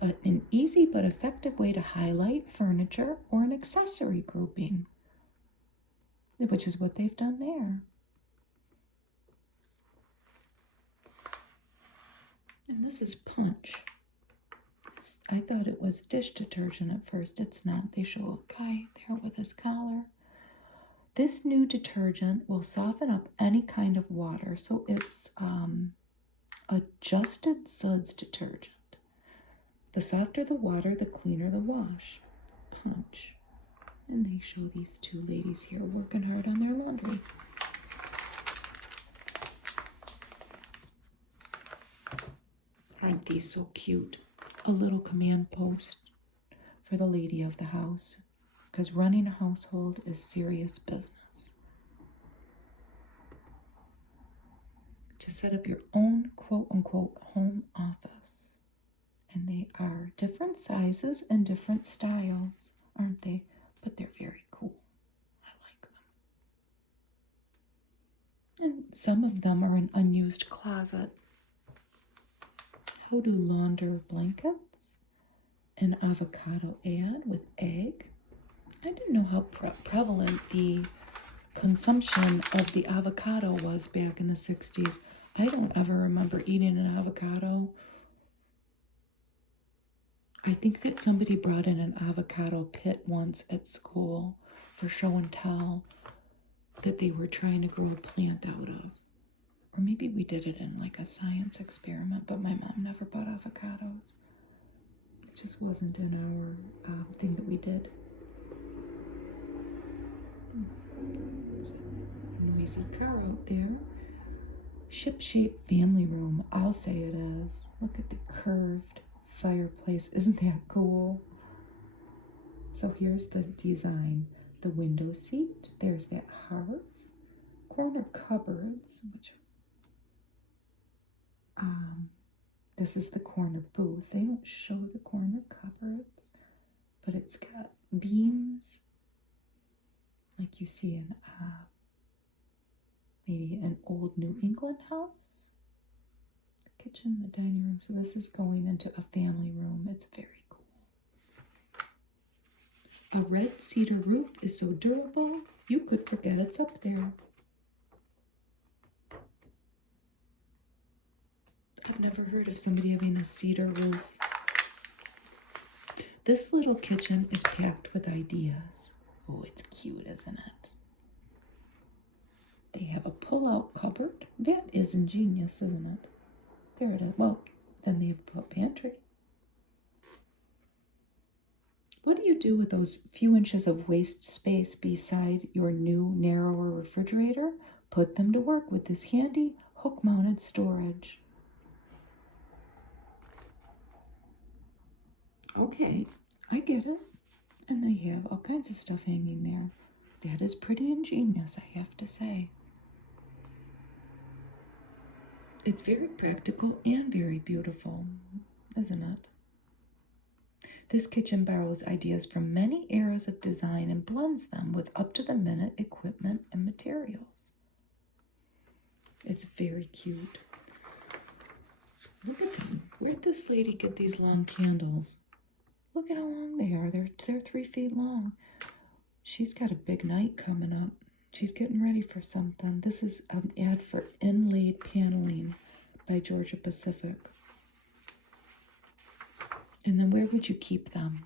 the wall. An easy but effective way to highlight furniture or an accessory grouping, which is what they've done there. And this is Punch. I thought it was dish detergent at first. It's not. They show a guy there with his collar. This new detergent will soften up any kind of water. So it's adjusted suds detergent. The softer the water, the cleaner the wash. Punch. And they show these two ladies here working hard on their laundry. Aren't these so cute? A little command post for the lady of the house, because running a household is serious business. To set up your own quote-unquote home office. And they are different sizes and different styles, aren't they? But they're very cool. I like them. And some of them are an unused closet. How to launder blankets. An avocado ad with egg. I didn't know how prevalent the consumption of the avocado was back in the 60s. I don't ever remember eating an avocado. I think that somebody brought in an avocado pit once at school for show and tell that they were trying to grow a plant out of. Or maybe we did it in like a science experiment, but my mom never bought avocados. It just wasn't in our thing that we did. Noisy car out there. Ship-shaped family room. I'll say it is. Look at the curved fireplace. Isn't that cool? So here's the design. The window seat. There's that hearth. Corner cupboards. This is the corner booth. They don't show the corner cupboards, but it's got beams like you see in maybe an old New England house. The kitchen, the dining room. So this is going into a family room. It's very cool. A red cedar roof is so durable, you could forget it's up there. I've never heard of somebody having a cedar roof. This little kitchen is packed with ideas. Oh, it's cute, isn't it? They have a pull-out cupboard. That is ingenious, isn't it? There it is. Well, then they have a pantry. What do you do with those few inches of waste space beside your new, narrower refrigerator? Put them to work with this handy hook-mounted storage. Okay, I get it. And they have all kinds of stuff hanging there. That is pretty ingenious, I have to say. It's very practical and very beautiful, isn't it? This kitchen borrows ideas from many eras of design and blends them with up-to-the-minute equipment and materials. It's very cute. Look at them. Where'd this lady get these long candles? Look at how long they are. They're 3 feet long. She's got a big night coming up. She's getting ready for something. This is an ad for inlaid paneling by Georgia Pacific. And then where would you keep them?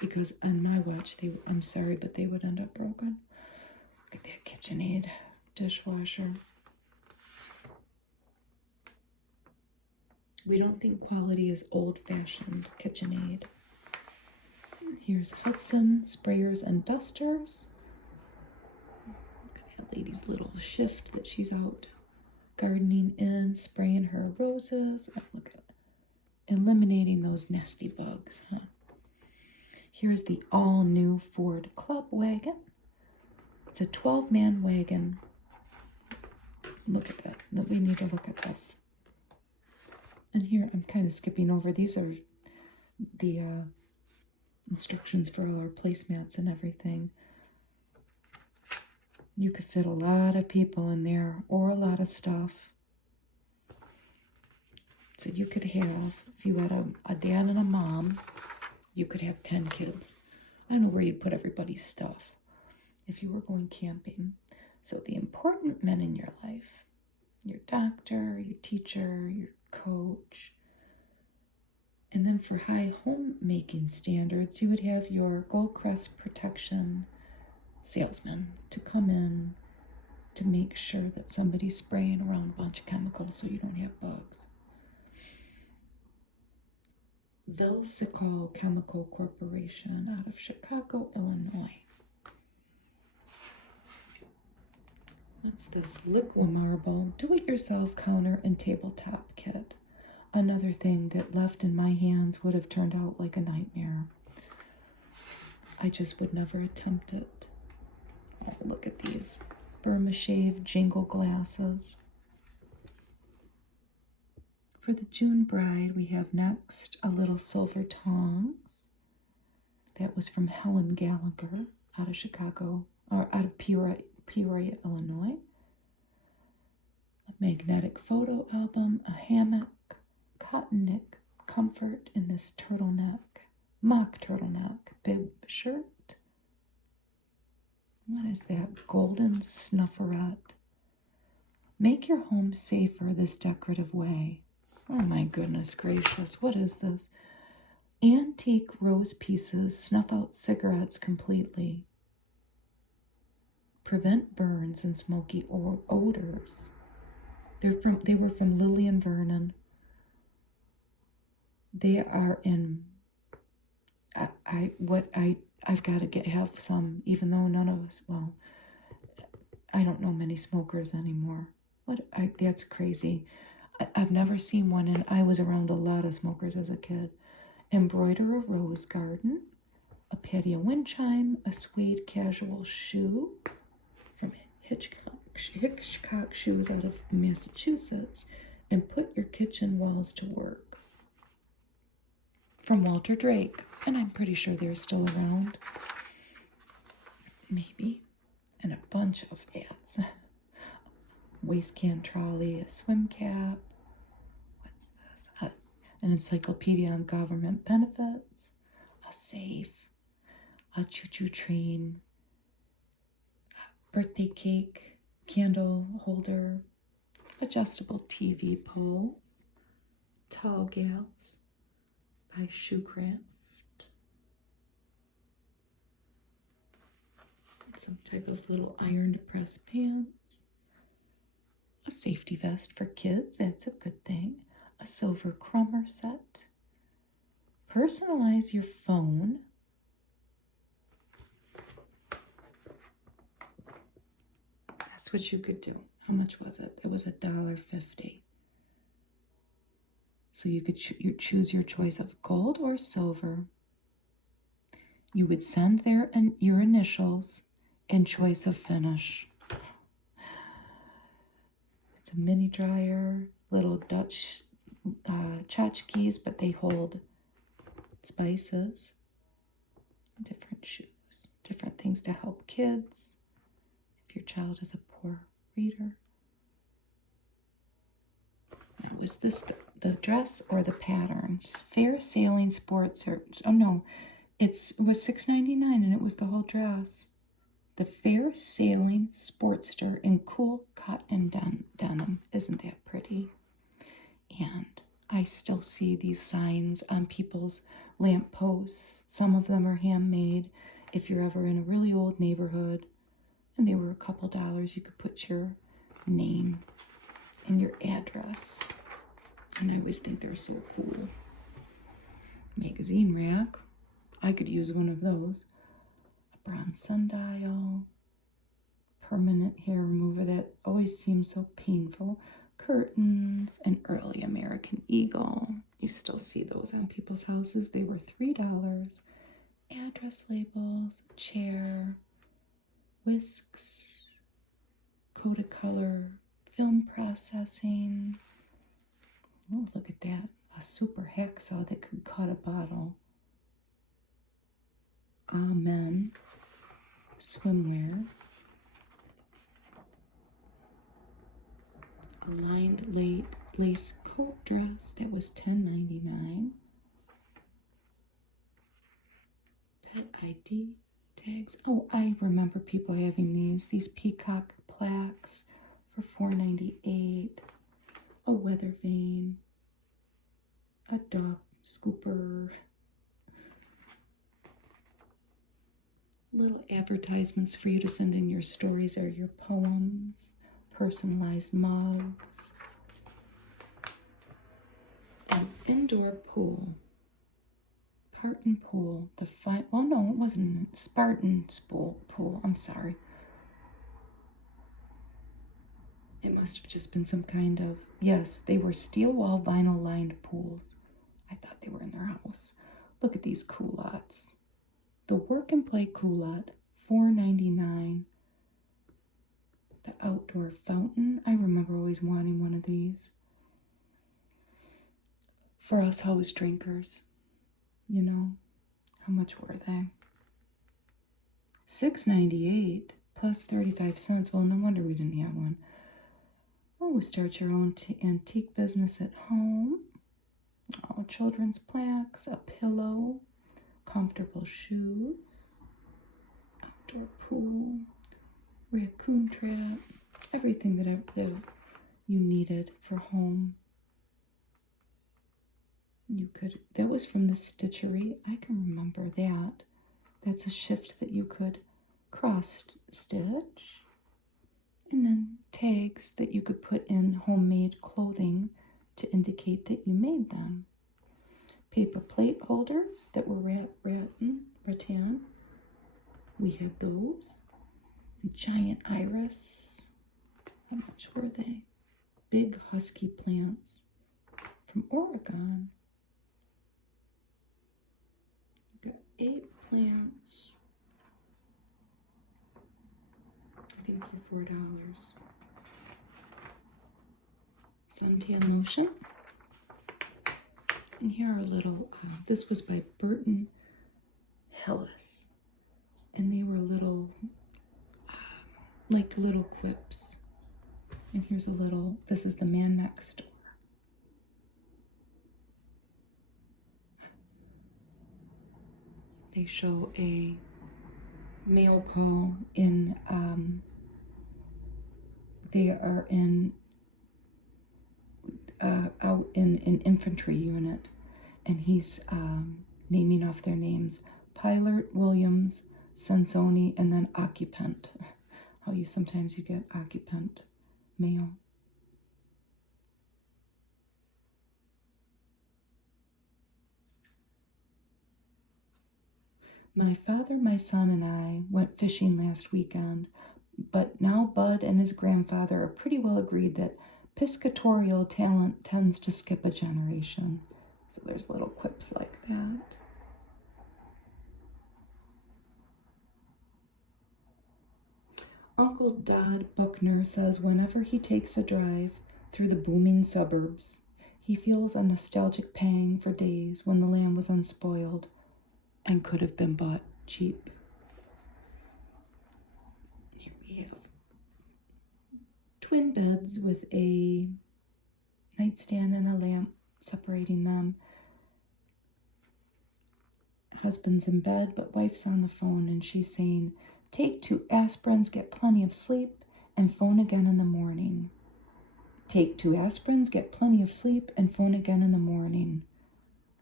Because on my watch, I'm sorry, but they would end up broken. Look at that KitchenAid dishwasher. We don't think quality is old-fashioned KitchenAid. Here's Hudson sprayers and dusters. Look at that lady's little shift that she's out gardening in, spraying her roses. Oh, look at it. Eliminating those nasty bugs, huh? Here's the all-new Ford Club wagon. It's a 12-man wagon. Look at that. We need to look at this. And here, I'm kind of skipping over. These are the instructions for all our placemats and everything. You could fit a lot of people in there, or a lot of stuff. So you could have, if you had a dad and a mom, you could have 10 kids. I don't know where you'd put everybody's stuff if you were going camping. So the important men in your life, your doctor, your teacher, your coach. And then for high homemaking standards, you would have your Goldcrest protection salesman to come in to make sure that somebody's spraying around a bunch of chemicals so you don't have bugs. Vilsical Chemical Corporation out of Chicago, Illinois. What's this? Liqua Marble do-it-yourself counter and tabletop kit. Another thing that left in my hands would have turned out like a nightmare. I just would never attempt it. Oh, look at these Burma-shave jingle glasses. For the June bride, we have next a little silver tongs. That was from Helen Gallagher out of Chicago, or out of Peoria, Illinois. magnetic photo album, a hammock, cotton knit comfort in this turtleneck, mock turtleneck, bib shirt. What is that? Golden snufferet. Make your home safer this decorative way. Oh my goodness gracious, what is this? Antique rose pieces snuff out cigarettes completely. Prevent burns and smoky odors. They were from Lillian Vernon. They are in. I've got to have some, even though none of us. Well, I don't know many smokers anymore. That's crazy. I've never seen one, and I was around a lot of smokers as a kid. Embroider a rose garden, a patio wind chime, a suede casual shoe from Hitchcock Shoes out of Massachusetts, and put your kitchen walls to work. From Walter Drake, and I'm pretty sure they're still around. Maybe. And a bunch of ads. Waistband trolley, a swim cap. What's this? An encyclopedia on government benefits. A safe. A choo-choo train. A birthday cake. Candle holder. Adjustable TV poles. Tall gals by Shoecraft. Some type of little iron to press pants. A safety vest for kids, that's a good thing. A silver crummer set. Personalize your phone. That's what you could do. How much was it? It was $1.50. So you could choose your choice of gold or silver. You would send your initials and choice of finish. It's a mini dryer, little Dutch tchotchkes, but they hold spices, different shoes, different things to help kids if your child is a poor reader. Now, was this the dress or the patterns? Fair Sailing Sports, oh no, it was $6.99 and it was the whole dress. The Fair Sailing Sportster in cool cotton denim. Isn't that pretty? And I still see these signs on people's lampposts. Some of them are handmade. If you're ever in a really old neighborhood and they were a couple dollars, you could put your name and your address. And I always think they're so cool. Magazine rack. I could use one of those. Bronze sundial, permanent hair remover that always seems so painful, curtains, an early American eagle. You still see those on people's houses. They were $3. Address labels, chair, whisks, Kodacolor, film processing. Oh, look at that. A super hacksaw that could cut a bottle. Amen. Swimwear. A lined lace coat dress that was $10.99. Pet ID tags. Oh, I remember people having these peacock plaques for $4.98. A weather vane. A dog scooper. Little advertisements for you to send in your stories or your poems, personalized mugs, an indoor pool, Parton pool, oh no, it wasn't a Spartan pool, I'm sorry. It must have just been some kind of, yes, they were steel wall vinyl lined pools. I thought they were in their house. Look at these culottes. The Work and Play Culotte, $4.99. The outdoor fountain. I remember always wanting one of these. For us hose drinkers, you know, how much were they? $6.98 plus 35 cents. Well, no wonder we didn't have one. Oh, start your own antique business at home. Oh, children's plaques, a pillow, comfortable shoes, outdoor pool, raccoon trap, everything that you needed for home. That was from the stitchery. I can remember that. That's a shift that you could cross stitch. And then tags that you could put in homemade clothing to indicate that you made them. Paper plate holders that were rattan. We had those. A giant iris. How much were they? Big husky plants from Oregon. We got 8 plants. I think for $4. Suntan lotion. And here are little, this was by Burton Hillis. And they were little, like little quips. And here's a little, this is the man next door. They show a mail call in, they are in, out in an infantry unit, and he's naming off their names: Pilot, Williams, Sansoni, and then occupant. How sometimes you get occupant mail. My father, my son, and I went fishing last weekend, but now Bud and his grandfather are pretty well agreed that piscatorial talent tends to skip a generation. So there's little quips like that. Uncle Dodd Buckner says whenever he takes a drive through the booming suburbs, he feels a nostalgic pang for days when the land was unspoiled and could have been bought cheap. Here we have twin beds with a nightstand and a lamp separating them. Husband's in bed, but wife's on the phone, and she's saying, "Take 2 aspirins, get plenty of sleep, and phone again in the morning." Take 2 aspirins, get plenty of sleep, and phone again in the morning.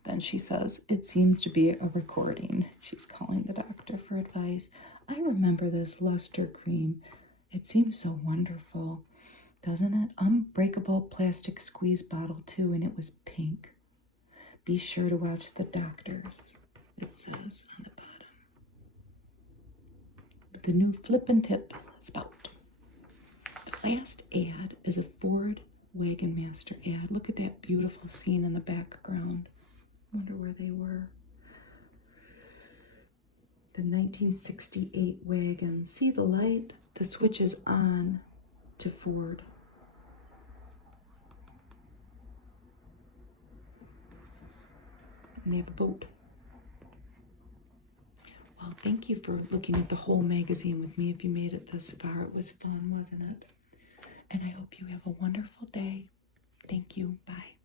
Then she says, "It seems to be a recording." She's calling the doctor for advice. I remember this luster cream. It seems so wonderful, doesn't it? Unbreakable plastic squeeze bottle too, and it was pink. Be sure to watch the doctors, it says on the bottom. The new flip and tip spout. The last ad is a Ford Wagon Master ad. Look at that beautiful scene in the background. I wonder where they were. The 1968 wagon. See the light? The switch is on to Ford. And they have a boat. Well, thank you for looking at the whole magazine with me. If you made it this far, it was fun, wasn't it? And I hope you have a wonderful day. Thank you. Bye.